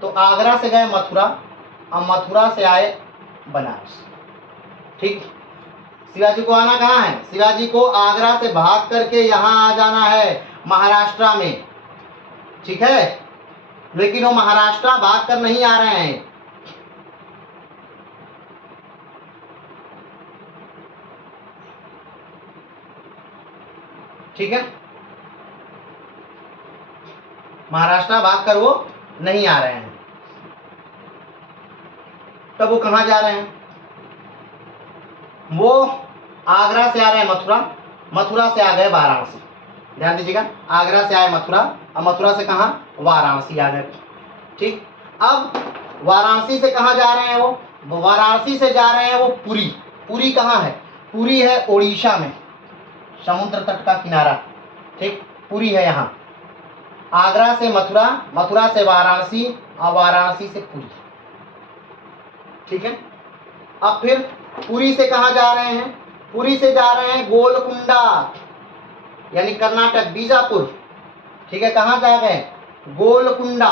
तो आगरा से गए मथुरा, अब मथुरा से आए बनारस। ठीक, शिवाजी को आना कहाँ है? शिवाजी को आगरा से भाग करके यहाँ आ जाना है महाराष्ट्र में। ठीक है, लेकिन वो महाराष्ट्र भाग कर नहीं आ रहे हैं। ठीक है, महाराष्ट्र भाग कर वो नहीं आ रहे हैं। तब वो कहाँ जा रहे हैं? वो आगरा से आ रहे हैं मथुरा, मथुरा से आ गए वाराणसी। ध्यान दीजिएगा, आगरा से आए मथुरा, और मथुरा से कहाँ? वाराणसी आ गए। ठीक, अब वाराणसी से कहाँ जा रहे हैं वो? वाराणसी से जा रहे हैं वो पुरी। पुरी कहाँ है? पुरी है उड़ीसा में, समुद्र तट का किनारा। ठीक, पुरी है यहाँ। आगरा से मथुरा, मथुरा से वाराणसी, और वाराणसी से पुरी। ठीक है, अब फिर पुरी से कहाँ जा रहे हैं? पुरी से जा रहे हैं गोलकुंडा, यानी कर्नाटक, बीजापुर। ठीक है, कहाँ जा गए? गोलकुंडा।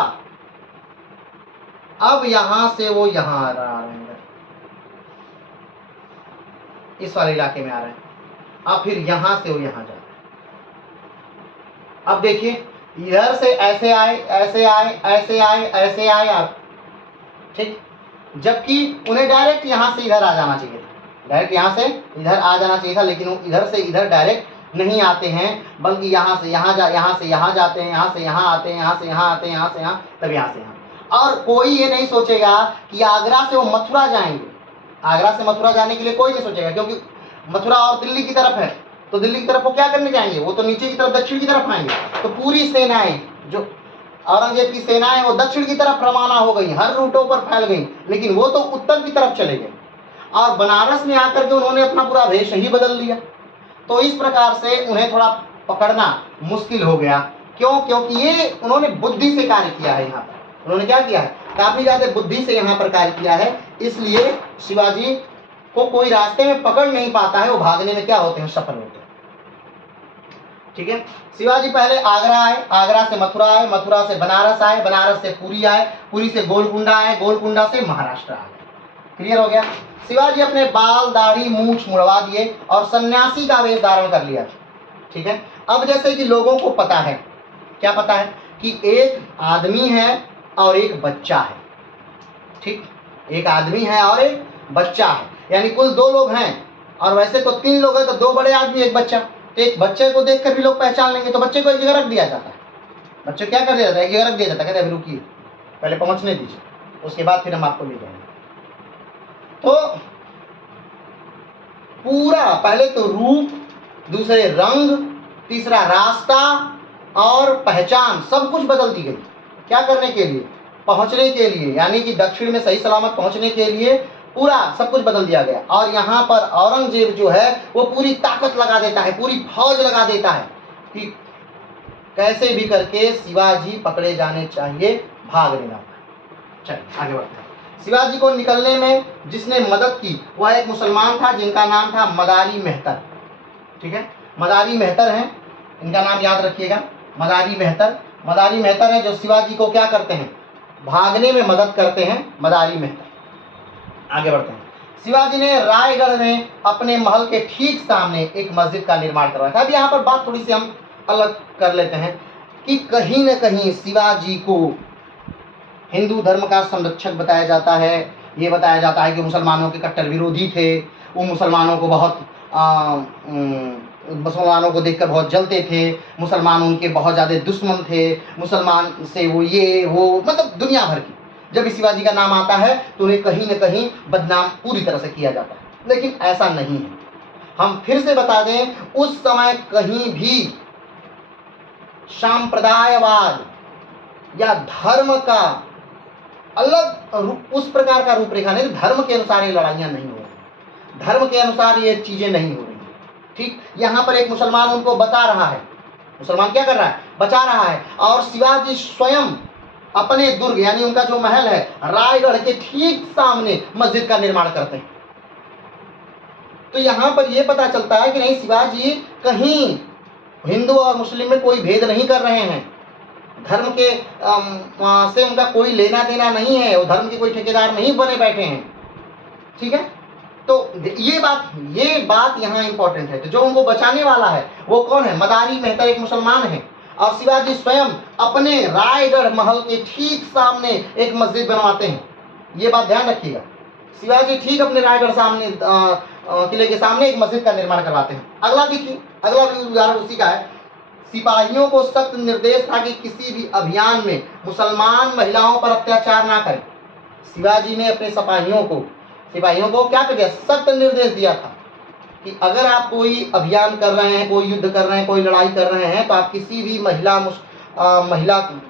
अब यहां से वो यहां आ रहे हैं, इस वाले इलाके में आ रहे हैं। अब फिर यहां से वो यहां जा रहे हैं। अब देखिए इधर से ऐसे आए, ऐसे आए, ऐसे आए, ऐसे आए आप। ठीक, जबकि उन्हें डायरेक्ट यहां से इधर आ जाना चाहिए था, डायरेक्ट यहां से इधर आ जाना चाहिए था, लेकिन वो इधर से इधर डायरेक्ट नहीं आते हैं, बल्कि यहाँ से यहाँ यहाँ से यहाँ जाते हैं, यहाँ से यहाँ आते हैं, यहाँ से यहाँ आते हैं, यहाँ से यहाँ, तब यहाँ से यहाँ। और कोई ये नहीं सोचेगा कि आगरा से वो मथुरा जाएंगे। आगरा से मथुरा जाने के लिए कोई नहीं सोचेगा, क्योंकि मथुरा और दिल्ली की तरफ है। तो दिल्ली की तरफ वो क्या करने जाएंगे? वो तो नीचे की तरफ, दक्षिण की तरफ आएंगे। तो पूरी सेनाएं, जो औरंगजेब की सेनाएं, वो दक्षिण की तरफ रवाना हो गई, हर रूटों पर फैल गई, लेकिन वो तो उत्तर की तरफ चले गए। और बनारस में आकर के उन्होंने अपना पूरा वेश ही बदल दिया। तो इस प्रकार से उन्हें थोड़ा पकड़ना मुश्किल हो गया। क्यों? क्योंकि ये उन्होंने बुद्धि से कार्य किया है। यहाँ पर उन्होंने क्या किया है? काफी ज्यादा बुद्धि से यहाँ पर कार्य किया है, इसलिए शिवाजी को कोई रास्ते में पकड़ नहीं पाता है। वो भागने में क्या होते हैं? सफल होते हैं। ठीक है, शिवाजी पहले आगरा आए, आगरा से मथुरा आए, मथुरा से बनारस आए, बनारस से पुरी आए, पुरी से गोलकुंडा आए, गोलकुंडा से महाराष्ट्र आ गए। क्लियर हो गया? शिवाजी अपने बाल, दाढ़ी, मूछ मुड़वा दिए और सन्यासी का वेश धारण कर लिया। ठीक है, अब जैसे कि लोगों को पता है, क्या पता है? कि एक आदमी है और एक बच्चा है। ठीक, एक आदमी है और एक बच्चा है, यानी कुल 2 लोग हैं। और वैसे तो 3 लोग हैं, तो 2 बड़े आदमी, एक बच्चा। तो एक बच्चे को देखकर भी लोग पहचान लेंगे, तो बच्चे को एक जगह रख दिया जाता है। बच्चे क्या कर दिया जाता है? एक जगह रख दिया जाता है, कहते हैं अभी रुकिए, पहले पहुंचने दीजिए, उसके बाद फिर हम आपको ले जाएंगे। तो पूरा पहले तो रूप, दूसरे रंग, तीसरा रास्ता और पहचान, सब कुछ बदल दी गई। क्या करने के लिए? पहुंचने के लिए, यानी कि दक्षिण में सही सलामत पहुंचने के लिए पूरा सब कुछ बदल दिया गया। और यहाँ पर औरंगजेब जो है वो पूरी ताकत लगा देता है, पूरी फौज लगा देता है कि कैसे भी करके शिवाजी पकड़े जाने चाहिए, भाग लेना। चलिए आगे बढ़ते हैं। शिवाजी को निकलने में जिसने मदद की वह एक मुसलमान था, जिनका नाम था मदारी मेहतर। ठीक है, मदारी मेहतर हैं, इनका नाम याद रखिएगा, मदारी मेहतर। मदारी मेहतर है जो शिवाजी को क्या करते हैं? भागने में मदद करते हैं, मदारी मेहतर। आगे बढ़ते हैं। शिवाजी ने रायगढ़ में अपने महल के ठीक सामने एक मस्जिद का निर्माण करवाया था। अब यहाँ पर बात थोड़ी सी हम अलग कर लेते हैं कि कहीं न कहीं शिवाजी को हिंदू धर्म का संरक्षक बताया जाता है। ये बताया जाता है कि मुसलमानों के कट्टर विरोधी थे, वो मुसलमानों को बहुत मुसलमानों को देखकर बहुत जलते थे, मुसलमान उनके बहुत ज़्यादा दुश्मन थे, मुसलमान से वो ये वो मतलब दुनिया भर की। जब शिवाजी का नाम आता है तो उन्हें कहीं न कहीं बदनाम पूरी तरह से किया जाता है, लेकिन ऐसा नहीं है। हम फिर से बता दें, उस समय कहीं भी सांप्रदायवाद या धर्म का अलग उस प्रकार का रूपरेखा नहीं, धर्म के अनुसार ये लड़ाइयाँ नहीं हो रही, धर्म के अनुसार ये चीज़ें नहीं हो रही। ठीक, यहाँ पर एक मुसलमान उनको बचा रहा है। मुसलमान क्या कर रहा है? बचा रहा है। और शिवाजी स्वयं अपने दुर्ग, यानी उनका जो महल है रायगढ़ के ठीक सामने मस्जिद का निर्माण करते हैं। तो यहाँ पर ये पता चलता है कि नहीं, शिवाजी कहीं हिंदू और मुस्लिम में कोई भेद नहीं कर रहे हैं, धर्म के से उनका कोई लेना देना नहीं है, वो धर्म के कोई ठेकेदार नहीं बने बैठे हैं। ठीक है, तो ये बात यहाँ इंपॉर्टेंट है। तो जो उनको बचाने वाला है वो कौन है? मदारी मेहतर एक मुसलमान है, और शिवाजी स्वयं अपने रायगढ़ महल के ठीक सामने एक मस्जिद बनवाते हैं। ये बात ध्यान रखिएगा, शिवाजी ठीक अपने रायगढ़ सामने किले के सामने एक मस्जिद का निर्माण करवाते हैं। अगला देखिए, अगला भी उदाहरण उसी का है। सिपाहियों को सख्त निर्देश था कि किसी भी अभियान में मुसलमान महिलाओं पर अत्याचार ना करें। शिवाजी ने अपने सिपाहियों को क्या कर दिया? सख्त निर्देश दिया था कि अगर आप कोई अभियान कर रहे हैं, कोई युद्ध कर रहे हैं, कोई लड़ाई कर रहे हैं, तो आप किसी भी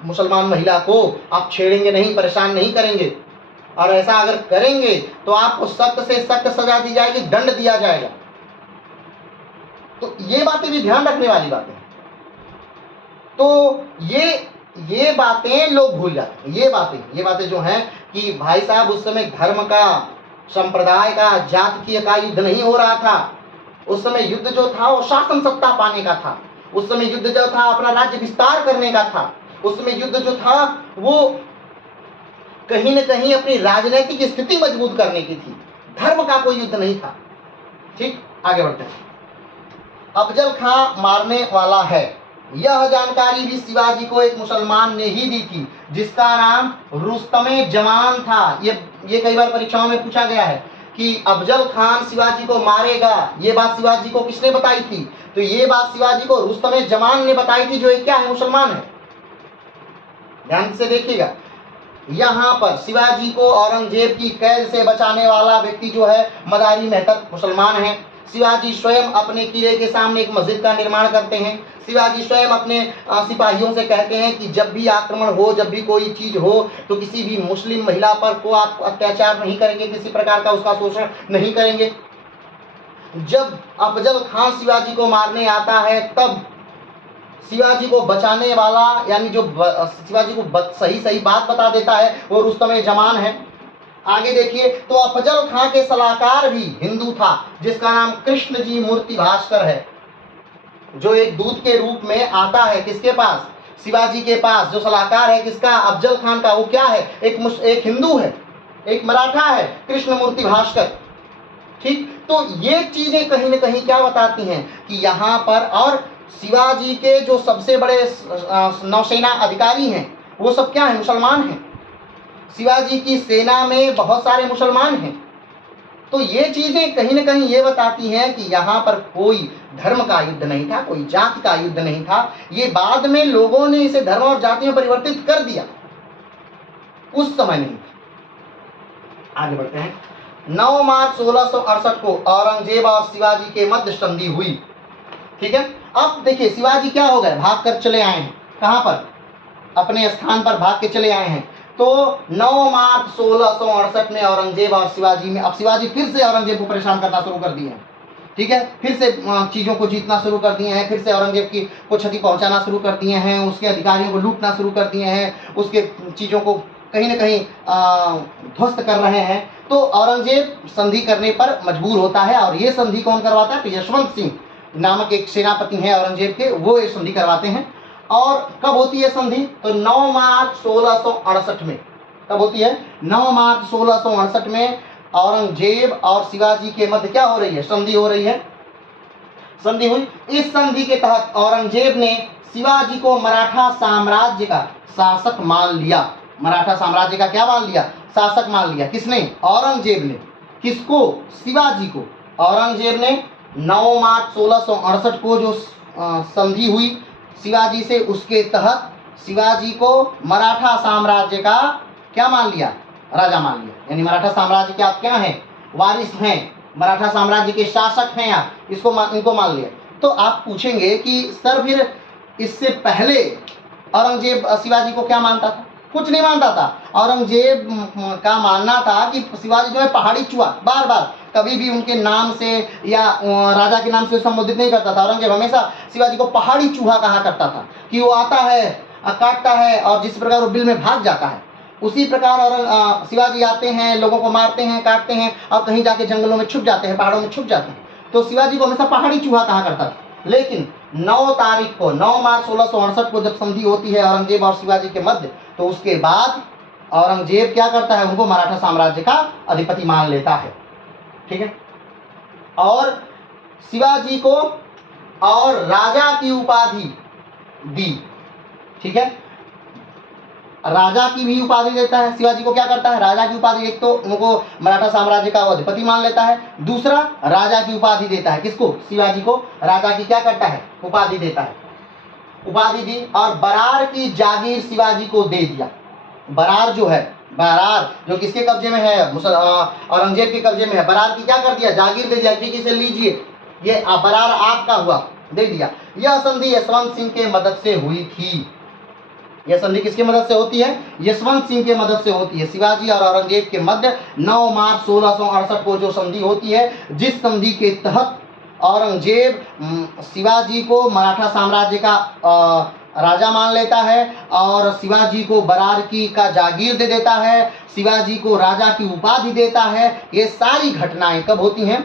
मुसलमान महिला को आप छेड़ेंगे नहीं, परेशान नहीं करेंगे, और ऐसा अगर करेंगे तो आपको सख्त से सख्त सजा दी जाएगी, दंड दिया जाएगा। तो ये बातें भी ध्यान रखने वाली बातें। तो ये बातें लोग भूल जाते हैं। ये बातें जो हैं कि भाई साहब उस समय धर्म का, संप्रदाय का, जातीय का युद्ध नहीं हो रहा था। उस समय युद्ध जो था वो शासन सत्ता पाने का था। उस समय युद्ध जो था अपना राज्य विस्तार करने का था। उस समय युद्ध जो था वो कहीं न कहीं अपनी राजनीतिक स्थिति मजबूत करने की थी, धर्म का कोई युद्ध नहीं था। ठीक, आगे बढ़ते हैं। अफजल खां मारने वाला है, यह जानकारी भी शिवाजी को एक मुसलमान ने ही दी थी, जिसका नाम रुस्तमे जमान था। ये कई बार परीक्षाओं में पूछा गया है कि अफजल खान शिवाजी को मारेगा। ये बात शिवाजी को किसने बताई थी? तो ये बात शिवाजी को रुस्तमे जमान ने बताई थी, जो एक क्या है? मुसलमान है। ध्यान से देखिएगा, यहाँ पर शिवाजी को औरंगजेब की कैद से बचाने वाला व्यक्ति जो है मदारी मेहतर मुसलमान है। शिवाजी स्वयं अपने किले के सामने एक मस्जिद का निर्माण करते हैं। शिवाजी स्वयं अपने सिपाहियों से कहते हैं कि जब भी आक्रमण हो, जब भी कोई चीज हो, तो किसी भी मुस्लिम महिला पर को आप अत्याचार नहीं करेंगे, किसी प्रकार का उसका शोषण नहीं करेंगे। जब अफजल खान शिवाजी को मारने आता है, तब शिवाजी को बचाने वाला, यानी जो शिवाजी को सही बात बता देता है, वो रुस्तमे जमान है। आगे देखिए, तो अफजल खां के सलाहकार भी हिंदू था, जिसका नाम कृष्ण जी मूर्ति भास्कर है, जो एक दूत के रूप में आता है किसके पास? शिवाजी के पास। जो सलाहकार है किसका? अफजल खान का। वो क्या है? एक हिंदू है, एक मराठा है, कृष्ण मूर्ति भास्कर। ठीक, तो ये चीजें कहीं न कहीं क्या बताती हैं कि यहाँ पर, और शिवाजी के जो सबसे बड़े नौसेना अधिकारी हैं वो सब क्या है? मुसलमान हैं। शिवाजी की सेना में बहुत सारे मुसलमान हैं। तो ये चीजें कहीं न कहीं ये बताती हैं कि यहाँ पर कोई धर्म का युद्ध नहीं था, कोई जाति का युद्ध नहीं था। ये बाद में लोगों ने इसे धर्म और जाति में परिवर्तित कर दिया, उस समय नहीं था। आगे बढ़ते हैं। 9 मार्च 1668 को औरंगजेब और शिवाजी के मध्य संधि हुई। ठीक है, अब देखिए शिवाजी क्या हो गए? भाग कर चले आए हैं। कहाँ पर? अपने स्थान पर भाग के चले आए हैं। तो 9 मार्च 1668 में औरंगजेब और शिवाजी में, अब शिवाजी फिर से औरंगजेब को परेशान करना शुरू कर दिए हैं। ठीक है, फिर से चीज़ों को जीतना शुरू कर दिए हैं, फिर से औरंगजेब की को क्षति पहुंचाना शुरू कर दिए हैं, उसके अधिकारियों को लूटना शुरू कर दिए हैं, उसके चीज़ों को कहीं न कहीं ध्वस्त कर रहे हैं। तो औरंगजेब संधि करने पर मजबूर होता है, और ये संधि कौन करवाता है? तो यशवंत सिंह नामक एक सेनापति हैं औरंगजेब के, वो ये संधि करवाते हैं। और कब होती है संधि? तो 9 मार्च 1668 में। कब होती है? 9 मार्च 1668 में औरंगजेब और शिवाजी के मध्य क्या हो रही है? संधि हो रही है। संधि हुई। इस संधि के तहत औरंगजेब ने शिवाजी को मराठा साम्राज्य का शासक मान लिया। मराठा साम्राज्य का क्या मान लिया? शासक मान लिया। किसने? औरंगजेब ने। किसको? शिवाजी को। औरंगजेब ने 9 मार्च 1668 को जो संधि हुई शिवाजी से, उसके तहत शिवाजी को मराठा साम्राज्य का क्या मान लिया? राजा मान लिया। यानी मराठा साम्राज्य के आप क्या हैं? वारिस हैं, मराठा साम्राज्य के शासक हैं आप, इनको मान लिया। तो आप पूछेंगे कि सर फिर इससे पहले औरंगजेब शिवाजी को क्या मानता था? कुछ नहीं मानता था। औरंगजेब का मानना था कि शिवाजी जो है पहाड़ी चूहा, बार बार कभी भी उनके नाम से या राजा के नाम से संबोधित नहीं करता था। औरंगजेब हमेशा शिवाजी को पहाड़ी चूहा कहा करता था कि वो आता है, काटता है, और जिस प्रकार वो बिल में भाग जाता है, उसी प्रकार और शिवाजी आते हैं, लोगों को मारते हैं, काटते हैं, और कहीं जाके जंगलों में छुप जाते हैं, पहाड़ों में छुप जाते हैं। तो शिवाजी को हमेशा पहाड़ी चूहा कहा करता था। लेकिन 9 तारीख को 9 मार्च 1668 को जब संधि होती है औरंगजेब और शिवाजी के मध्य, तो उसके बाद औरंगजेब क्या करता है, उनको मराठा साम्राज्य का अधिपति मान लेता है। ठीक है, और शिवाजी को और राजा की उपाधि दी। ठीक है, राजा की भी उपाधि देता है। शिवाजी को क्या करता है, राजा की उपाधि, एक तो उनको मराठा साम्राज्य का अधिपति मान लेता है, दूसरा राजा की उपाधि देता है। किसको, शिवाजी को राजा की क्या करता है, उपाधि देता है, उपाधि दी। और बरार की जागीर शिवाजी को दे दिया। बरार जो है, बरार जो किसके कब्जे में है, औरंगजेब के कब्जे में है, बरार की क्या कर दिया, जागीर दे दिया कि इसे लीजिए, ये बरार आपका हुआ, दे दिया। यह संधि यशवंत सिंह के मदद से हुई थी। यह संधि किसकी मदद से होती है, यशवंत सिंह के मदद से होती है। शिवाजी और औरंगजेब के मध्य 9 मार्च 1668 को जो संधि होती है, जिस संधि के तहत औरंगजेब शिवाजी को मराठा साम्राज्य का राजा मान लेता है और शिवाजी को बरार की का जागीर दे देता है, शिवाजी को राजा की उपाधि देता है। ये सारी घटनाएं कब होती हैं,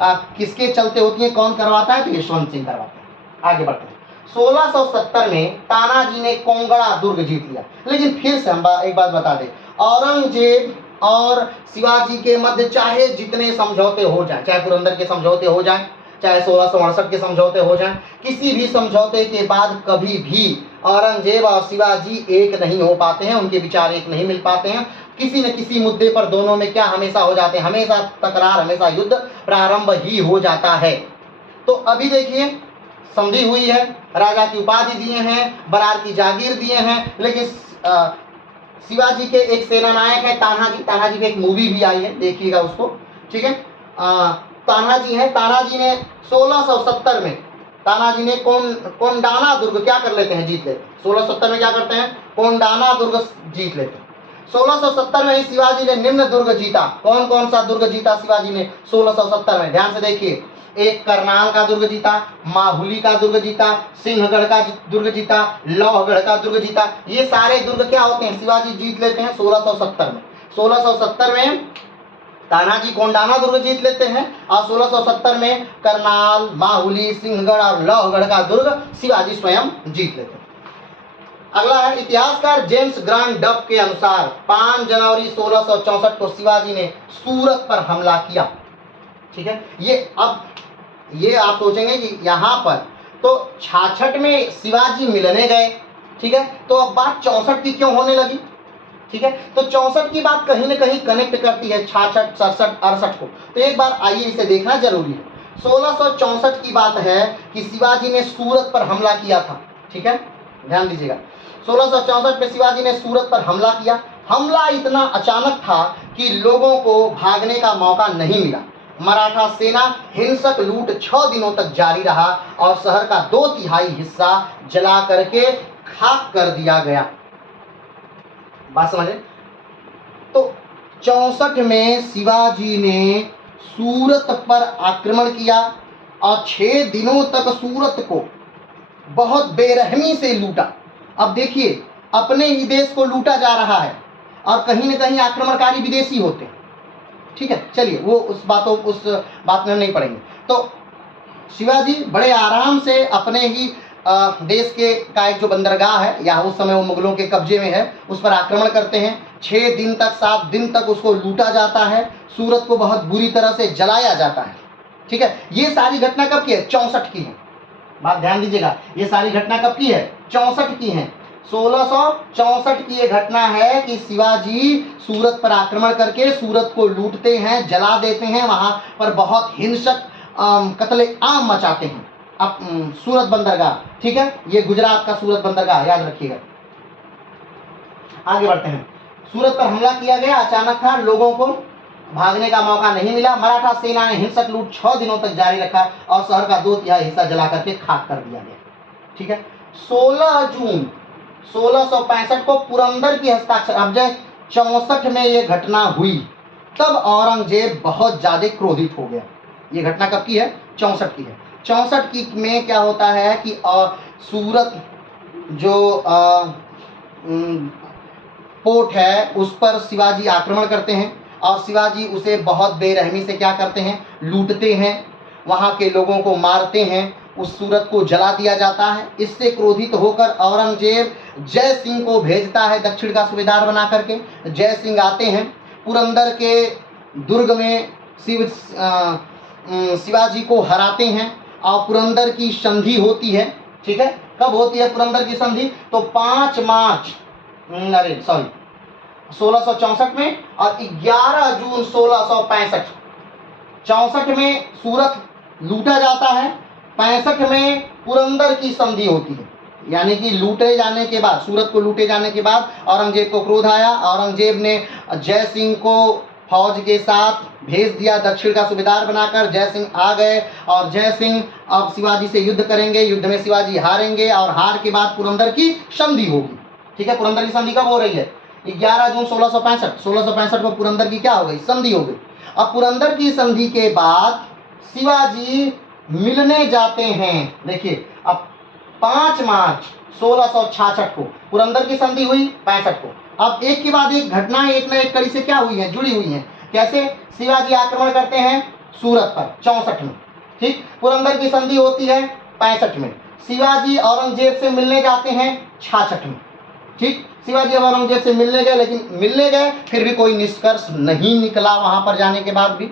किसके चलते होती हैं, कौन करवाता है, तो यशवंत सिंह करवाता है। आगे बढ़ते हैं। 1670 में तानाजी ने कोंगड़ा दुर्ग जीत लिया। लेकिन फिर से हम एक बात बता दें, औरंगजेब और शिवाजी के मध्य चाहे जितने समझौते हो जाएं, चाहे पुरंदर के समझौते हो जाएं, चाहे 1668 के समझौते हो जाएं, किसी भी समझौते के बाद कभी भी औरंगजेब और शिवाजी एक नहीं हो पाते हैं, उनके विचार एक नहीं मिल पाते हैं। किसी न किसी मुद्दे पर दोनों में क्या हमेशा हो जाते हैं, हमेशा तकरार, हमेशा युद्ध प्रारंभ ही हो जाता है। तो अभी देखिए, संधि हुई है, राजा की उपाधि दिए हैं, बरार की जागीर दिए हैं, लेकिन शिवाजी के एक सेनानायक है तानाजी, तानाजी की एक मूवी भी आई है, देखिएगा उसको। ठीक है, तानाजी है, तानाजी ने 1670 में तानाजी ने कोंडाना दुर्ग क्या कर लेते हैं, जीत लेते हैं। 1670 में क्या करते हैं, कोंडाना दुर्ग जीत लेते हैं। 1670 में ही शिवाजी ने निम्न दुर्ग जीता। कौन कौन सा दुर्ग जीता शिवाजी ने 1670 में, ध्यान से देखिए। एक करनाल का दुर्ग जीता, माहुली का दुर्ग जीता, सिंहगढ़ का दुर्ग जीता, लौहगढ़ का दुर्ग जीता। ये सारे दुर्ग क्या होते हैं, शिवाजी जीत लेते हैं 1670 में। 1670 में तानाजी कोंडाना दुर्ग जीत लेते हैं और 1670 में करनाल, माहुली, सिंहगढ़ और लौहगढ़ का दुर्ग शिवाजी स्वयं जीत लेते हैं। अगला है, इतिहासकार जेम्स ग्रांड डफ के अनुसार 5 जनवरी 1664 को शिवाजी ने सूरत पर हमला किया। ठीक है, ये आप सोचेंगे कि यहाँ पर तो 66 में शिवाजी मिलने गए, ठीक है, तो अब बात 64 की क्यों होने लगी। ठीक है, तो 64 की बात कहीं ना कहीं कनेक्ट करती है 66, 67, 68 को। तो एक बार आइए इसे देखना जरूरी है। 1664 की बात है कि शिवाजी ने सूरत पर हमला किया था। ठीक है, ध्यान दीजिएगा, 1664 में शिवाजी ने सूरत पर हमला किया। हमला इतना अचानक था कि लोगों को भागने का मौका नहीं मिला। मराठा सेना हिंसक लूट 6 दिनों तक जारी रहा और शहर का 2/3 हिस्सा जला करके खाक कर दिया गया। बात समझे, तो 64 में शिवाजी ने सूरत पर आक्रमण किया और 6 दिनों तक सूरत को बहुत बेरहमी से लूटा। अब देखिए, अपने ही देश को लूटा जा रहा है और कहीं न कहीं आक्रमणकारी विदेशी होते हैं। ठीक है, चलिए वो उस बात में नहीं पड़ेंगे। तो शिवाजी बड़े आराम से अपने ही देश के का एक जो बंदरगाह है, या उस समय वो मुगलों के कब्जे में है, उस पर आक्रमण करते हैं। 6 दिन तक, 7 दिन तक उसको लूटा जाता है, सूरत को बहुत बुरी तरह से जलाया जाता है। ठीक है, ये सारी घटना कब की है, 64 की है। बात ध्यान दीजिएगा, ये सारी घटना कब की है, 64 की है। 1664 की ये घटना है कि शिवाजी सूरत पर आक्रमण करके सूरत को लूटते हैं, जला देते हैं, वहां पर बहुत हिंसक कत्ले आम मचाते हैं। अब सूरत बंदरगाह, ठीक है, ये गुजरात का सूरत बंदरगाह, याद रखिएगा। आगे बढ़ते हैं। सूरत पर हमला किया गया, अचानक था, लोगों को भागने का मौका नहीं मिला। मराठा सेना ने हिंसक लूट 6 दिनों तक जारी रखा और शहर का 2/3 हिस्सा जला करके खाक कर दिया गया। ठीक है, 16 जून 1665 को पुरंदर की हस्ताक्षर, अब जब 64 में ये घटना हुई, तब औरंगजेब बहुत ज्यादा क्रोधित हो गया। ये घटना कब की है, 64 की है। 64 की में क्या होता है कि सूरत जो पोर्ट है उस पर शिवाजी आक्रमण करते हैं और शिवाजी उसे बहुत बेरहमी से क्या करते हैं, लूटते हैं। वहाँ के लोगों को मारते हैं, उस सूरत को जला दिया जाता है। इससे क्रोधित होकर औरंगजेब जय सिंह को भेजता है दक्षिण का सूबेदार बना करके। जय सिंह आते हैं, पुरंदर के दुर्ग में शिवाजी को हराते हैं और पुरंदर की संधि होती है। ठीक है, कब होती है पुरंदर की संधि? तो 5 मार्च 1664 में और 11 जून 1665। 64 में सूरत लूटा जाता है, 65 में पुरंदर की संधि होती है। यानी कि लूटे जाने के बाद, सूरत को लूटे जाने के बाद औरंगजेब को क्रोध आया। औरंगजेब ने जय सिंह को फौज के साथ भेज दिया दक्षिण का सूबेदार बनाकर। जय सिंह आ गए और जय सिंह अब शिवाजी से युद्ध करेंगे। युद्ध में शिवाजी हारेंगे और हार के बाद पुरंदर की संधि होगी। ठीक है, पुरंदर की संधि कब हो रही है? 11 जून 1665 को पुरंदर की क्या हो गई? संधि हो गई। अब पुरंदर की संधि के बाद शिवाजी मिलने जाते हैं। देखिए, अब 5 मार्च 1666 को पुरंदर की संधि हुई, 65 को। अब एक के बाद एक घटनाएं एक न एक कड़ी से क्या हुई हैं? जुड़ी हुई हैं। कैसे? शिवाजी आक्रमण करते हैं सूरत पर 64 में। ठीक, पुरंदर की संधि होती है 65 में। शिवाजी औरंगजेब से मिलने जाते हैं 66 में। ठीक, शिवाजी अब औरंगजेब से मिलने गए, लेकिन मिलने गए फिर भी कोई निष्कर्ष नहीं निकला। वहां पर जाने के बाद भी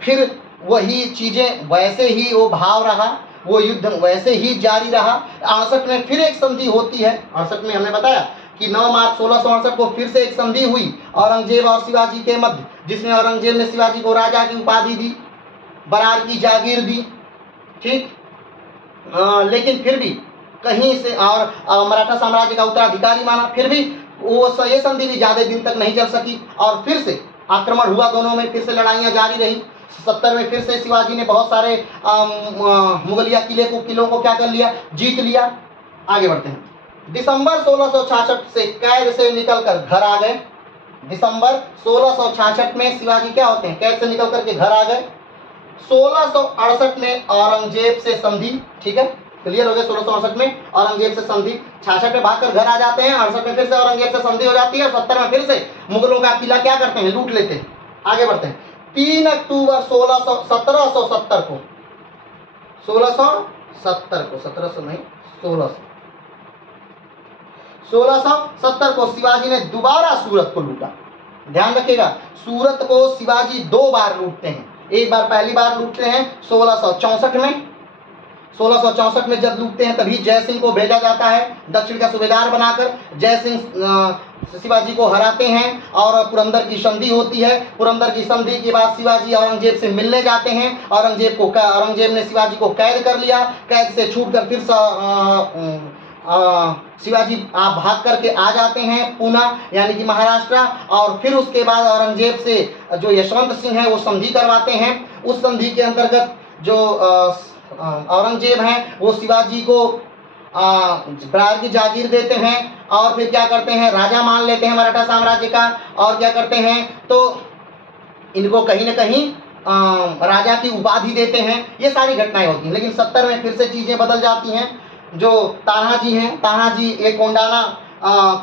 फिर वही चीजें, वैसे ही वो भाव रहा, वो युद्ध वैसे ही जारी रहा। 68 में फिर एक संधि होती है। 68 में हमने बताया कि 9 मार्च 1668 को फिर से एक संधि हुई औरंगजेब और शिवाजी के मध्य, जिसमें औरंगजेब ने शिवाजी को राजा की उपाधि दी, बरार की जागीर दी। ठीक, लेकिन फिर भी कहीं से और मराठा साम्राज्य का उत्तराधिकारी माना, फिर भी वो ये संधि भी ज्यादा दिन तक नहीं चल सकी और फिर से आक्रमण हुआ दोनों में, फिर से लड़ाइयां जारी रही। 70 में फिर से शिवाजी ने बहुत सारे मुगलिया किलों को क्या कर लिया? जीत लिया। आगे बढ़ते हैं। दिसंबर 1666 से कैद से निकलकर घर आ गए। दिसंबर 1666 में शिवाजी क्या होते हैं? कैद से निकल करके घर आ गए। 1668 में औरंगजेब से संधि। ठीक है, क्लियर हो गया। 1668 में औरंगजेब से संधि, 66 में भागकर घर आ जाते हैं, 68 में फिर से औरंगजेब से संधि हो जाती है, 70 में फिर से मुगलों का किला क्या करते हैं? लूट लेते हैं। आगे बढ़ते हैं। 3 अक्टूबर 1770 को 1670 को शिवाजी ने दोबारा सूरत को लूटा। ध्यान रखिएगा, सूरत को शिवाजी 2 बार लूटते हैं। एक बार पहली बार लूटते हैं 1664 में। 1664 में जब लूटते हैं तभी जय सिंह को भेजा जाता है दक्षिण का सूबेदार बनाकर। जय सिंह शिवाजी को हराते हैं और पुरंदर की संधि होती है। पुरंदर की संधि के बाद शिवाजी औरंगजेब से मिलने जाते हैं। औरंगजेब ने शिवाजी को कैद कर लिया। कैद से छूटकर फिर शिवाजी भाग करके आ जाते हैं पुणे, यानी कि महाराष्ट्र। और फिर उसके बाद औरंगजेब से जो यशवंत सिंह है वो संधि करवाते हैं। उस संधि के अंतर्गत जो औरंगजेब हैं वो शिवाजी को बरार की जागीर देते हैं और फिर क्या करते हैं? राजा मान लेते हैं मराठा साम्राज्य का। और क्या करते हैं? तो इनको कहीं न कहीं राजा की उपाधि देते हैं। ये सारी घटनाएं होती हैं। लेकिन 70 में फिर से चीजें बदल जाती हैं। जो तानाजी हैं, तानाजी एक कोंडाना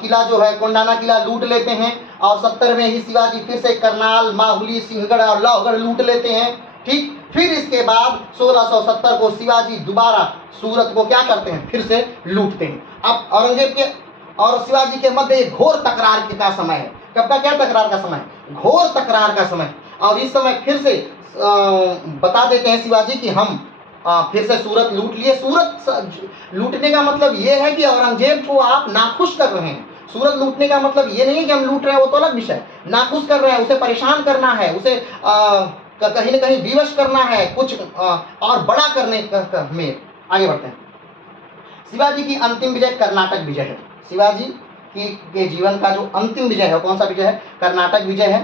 किला जो है, कोंडाना किला लूट लेते हैं और 70 में ही शिवाजी फिर से करनाल, माहुली, सिंहगढ़ और लाहौगढ़ लूट लेते हैं। ठीक, फिर इसके बाद 1670 को शिवाजी दोबारा सूरत को क्या करते हैं? फिर से लूटते हैं। अब औरंगजेब के और शिवाजी के मध्य एक घोर तकरार का समय है। कब का? क्या तकरार का समय? घोर तकरार का समय। और इस समय फिर से बता देते हैं शिवाजी कि हम फिर से सूरत लूट लिए। सूरत लूटने का मतलब ये है कि औरंगजेब को आप नाखुश कर रहे हैं। सूरत लूटने का मतलब ये नहीं है कि हम लूट रहे हैं, वो तो अलग विषय है। नाखुश कर रहे हैं, उसे परेशान करना है, उसे कहीं न कहीं विवश करना है, कुछ और बड़ा करने में। आगे बढ़ते हैं। शिवाजी की अंतिम विजय कर्नाटक विजय है। शिवाजी के जीवन का जो अंतिम विजय है, कौन सा विजय है? कर्नाटक विजय है।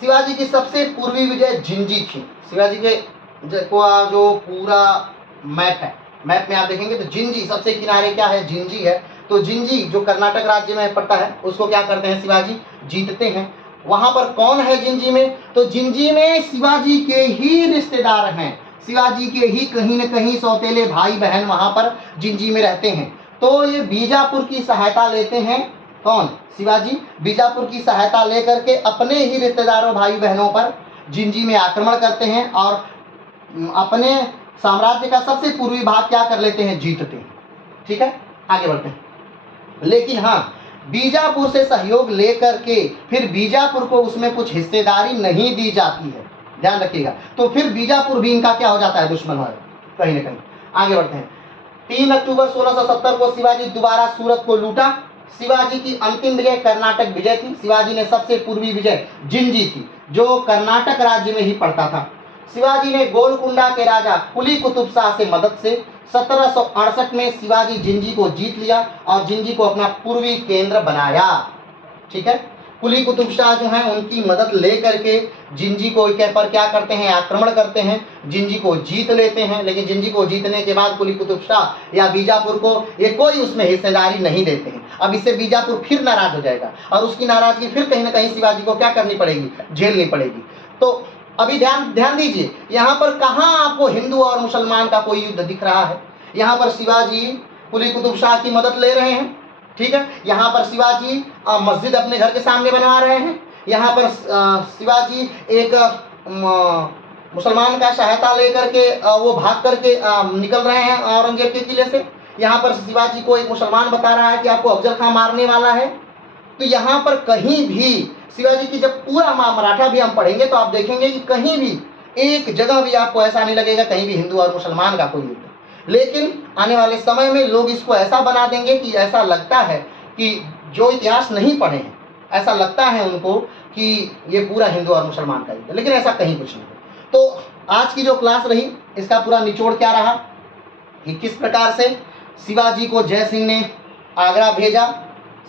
शिवाजी की सबसे पूर्वी विजय जिंजी थी। शिवाजी के जो पूरा मैप है, मैप में आप देखेंगे तो जिंजी सबसे किनारे क्या है? जिंजी है। तो जिंजी जो कर्नाटक राज्य में पड़ता है, उसको क्या करते हैं? शिवाजी जीतते हैं। वहां पर कौन है जिंजी में? तो जिंजी में शिवाजी के ही रिश्तेदार हैं। शिवाजी के ही कहीं न कहीं सौतेले भाई बहन वहां पर जिंजी में रहते हैं। तो ये बीजापुर की सहायता लेते हैं। कौन? शिवाजी बीजापुर की सहायता लेकर के अपने ही रिश्तेदारों भाई बहनों पर जिंजी में आक्रमण करते हैं और अपने साम्राज्य का सबसे पूर्वी भाग क्या कर लेते हैं, जीतते हैं। ठीक है, आगे बढ़ते हैं। लेकिन हाँ, बीजापुर से सहयोग लेकर के फिर बीजापुर को उसमें कुछ हिस्सेदारी नहीं दी जाती है, ध्यान रखिएगा। तो फिर बीजापुर भी इनका क्या हो जाता है, दुश्मन है कहीं ना कहीं। आगे बढ़ते हैं। 3 अक्टूबर 1670 को शिवाजी दोबारा सूरत को लूटा। शिवाजी की अंतिम विजय कर्नाटक विजय थी। शिवाजी ने सबसे पूर्वी विजय जिंजी थी, जो कर्नाटक राज्य में ही पड़ता था। शिवाजी ने गोलकुंडा के राजा कुली कुतुब शाह से मदद से 1768 में शिवाजी जिंजी को जीत लिया और जिंजी को अपना पूर्वी केंद्र बनाया। ठीक है, कुली कुतुब शाह जो हैं उनकी मदद लेकर के जिंजी को पर क्या करते हैं, आक्रमण करते हैं, जिंजी को जीत लेते हैं। लेकिन जिंजी को जीतने के बाद कुली कुतुब शाह या बीजापुर को ये कोई उसमें हिस्सेदारी नहीं देते हैं। अब इससे बीजापुर फिर नाराज हो जाएगा और उसकी नाराजगी फिर कहीं ना कहीं शिवाजी को क्या करनी पड़ेगी, झेलनी पड़ेगी। तो अभी ध्यान दीजिए, यहाँ पर कहाँ आपको हिंदू और मुसलमान का कोई युद्ध दिख रहा है। यहाँ पर शिवाजी कुली कुतुब शाह की मदद ले रहे हैं। ठीक है, यहाँ पर शिवाजी मस्जिद अपने घर के सामने बनवा रहे हैं। यहाँ पर शिवाजी एक मुसलमान का सहायता लेकर के वो भाग करके निकल रहे हैं औरंगजेब के किले से। यहाँ पर शिवाजी को एक मुसलमान बता रहा है कि आपको अफजल खां मारने वाला है। तो यहाँ पर कहीं भी शिवाजी की जब पूरा मराठा भी हम पढ़ेंगे तो आप देखेंगे कि कहीं भी एक जगह भी आपको ऐसा नहीं लगेगा कहीं भी हिंदू और मुसलमान का कोई युद्ध। लेकिन आने वाले समय में लोग इसको ऐसा बना देंगे कि ऐसा लगता है कि जो इतिहास नहीं पढ़े हैं ऐसा लगता है उनको कि ये पूरा हिंदू और मुसलमान का युद्ध, लेकिन ऐसा कहीं कुछ नहीं है। तो आज की जो क्लास रही इसका पूरा निचोड़ क्या रहा कि किस प्रकार से शिवाजी को जय सिंह ने आगरा भेजा।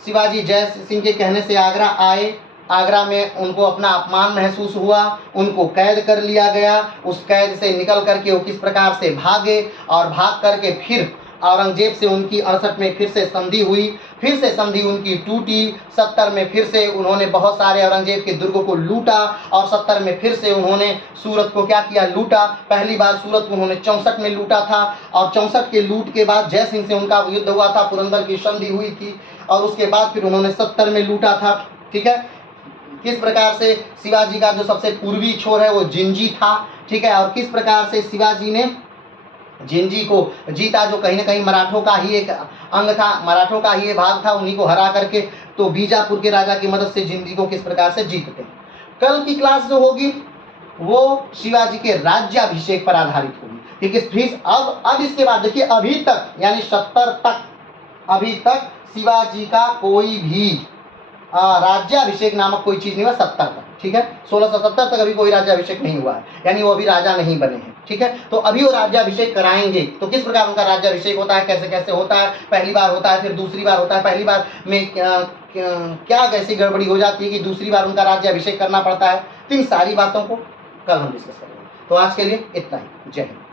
शिवाजी जय सिंह के कहने से आगरा आए। आगरा में उनको अपना अपमान महसूस हुआ, उनको कैद कर लिया गया। उस कैद से निकल करके वो किस प्रकार से भागे और भाग करके फिर औरंगजेब से उनकी 68 में फिर से संधि हुई। फिर से संधि उनकी टूटी। 70 में फिर से उन्होंने बहुत सारे औरंगजेब के दुर्गों को लूटा और 70 में फिर से उन्होंने सूरत को क्या किया, लूटा। पहली बार सूरत को उन्होंने 64 में लूटा था और 64 के लूट के बाद जय सिंह से उनका युद्ध हुआ था, पुरंदर की संधि हुई थी और उसके बाद फिर उन्होंने 70 में लूटा था। ठीक है, किस प्रकार से शिवाजी का जो सबसे पूर्वी छोर है वो जिंजी था। ठीक है, और किस प्रकार से शिवाजी ने जिंजी को जीता, जो कहीं ना कहीं मराठों का ही एक अंग था, मराठों का ही भाग था। उन्हीं को हरा करके तो बीजापुर के राजा की मदद से जिंजी को किस प्रकार से जीतते हैं। कल की क्लास जो होगी वो शिवाजी के राज्याभिषेक पर आधारित होगी। ठीक है, फिर अब इसके बाद देखिए अभी तक यानी 70 तक अभी तक शिवाजी का कोई भी राज्याभिषेक नामक कोई चीज नहीं हुआ। 70 तक, ठीक है, 1670 तक अभी कोई राज्याभिषेक नहीं हुआ है, यानी वो अभी राजा नहीं बने हैं। ठीक है, तो अभी वो राज्याभिषेक कराएंगे। तो किस प्रकार उनका राज्याभिषेक होता है, कैसे कैसे होता है, पहली बार होता है फिर दूसरी बार होता है, पहली बार में क्या कैसी गड़बड़ी हो जाती है कि दूसरी बार उनका राज्याभिषेक करना पड़ता है। तो इन सारी बातों को कल हम डिस्कस करेंगे। तो आज के लिए इतना ही। जय हिंद।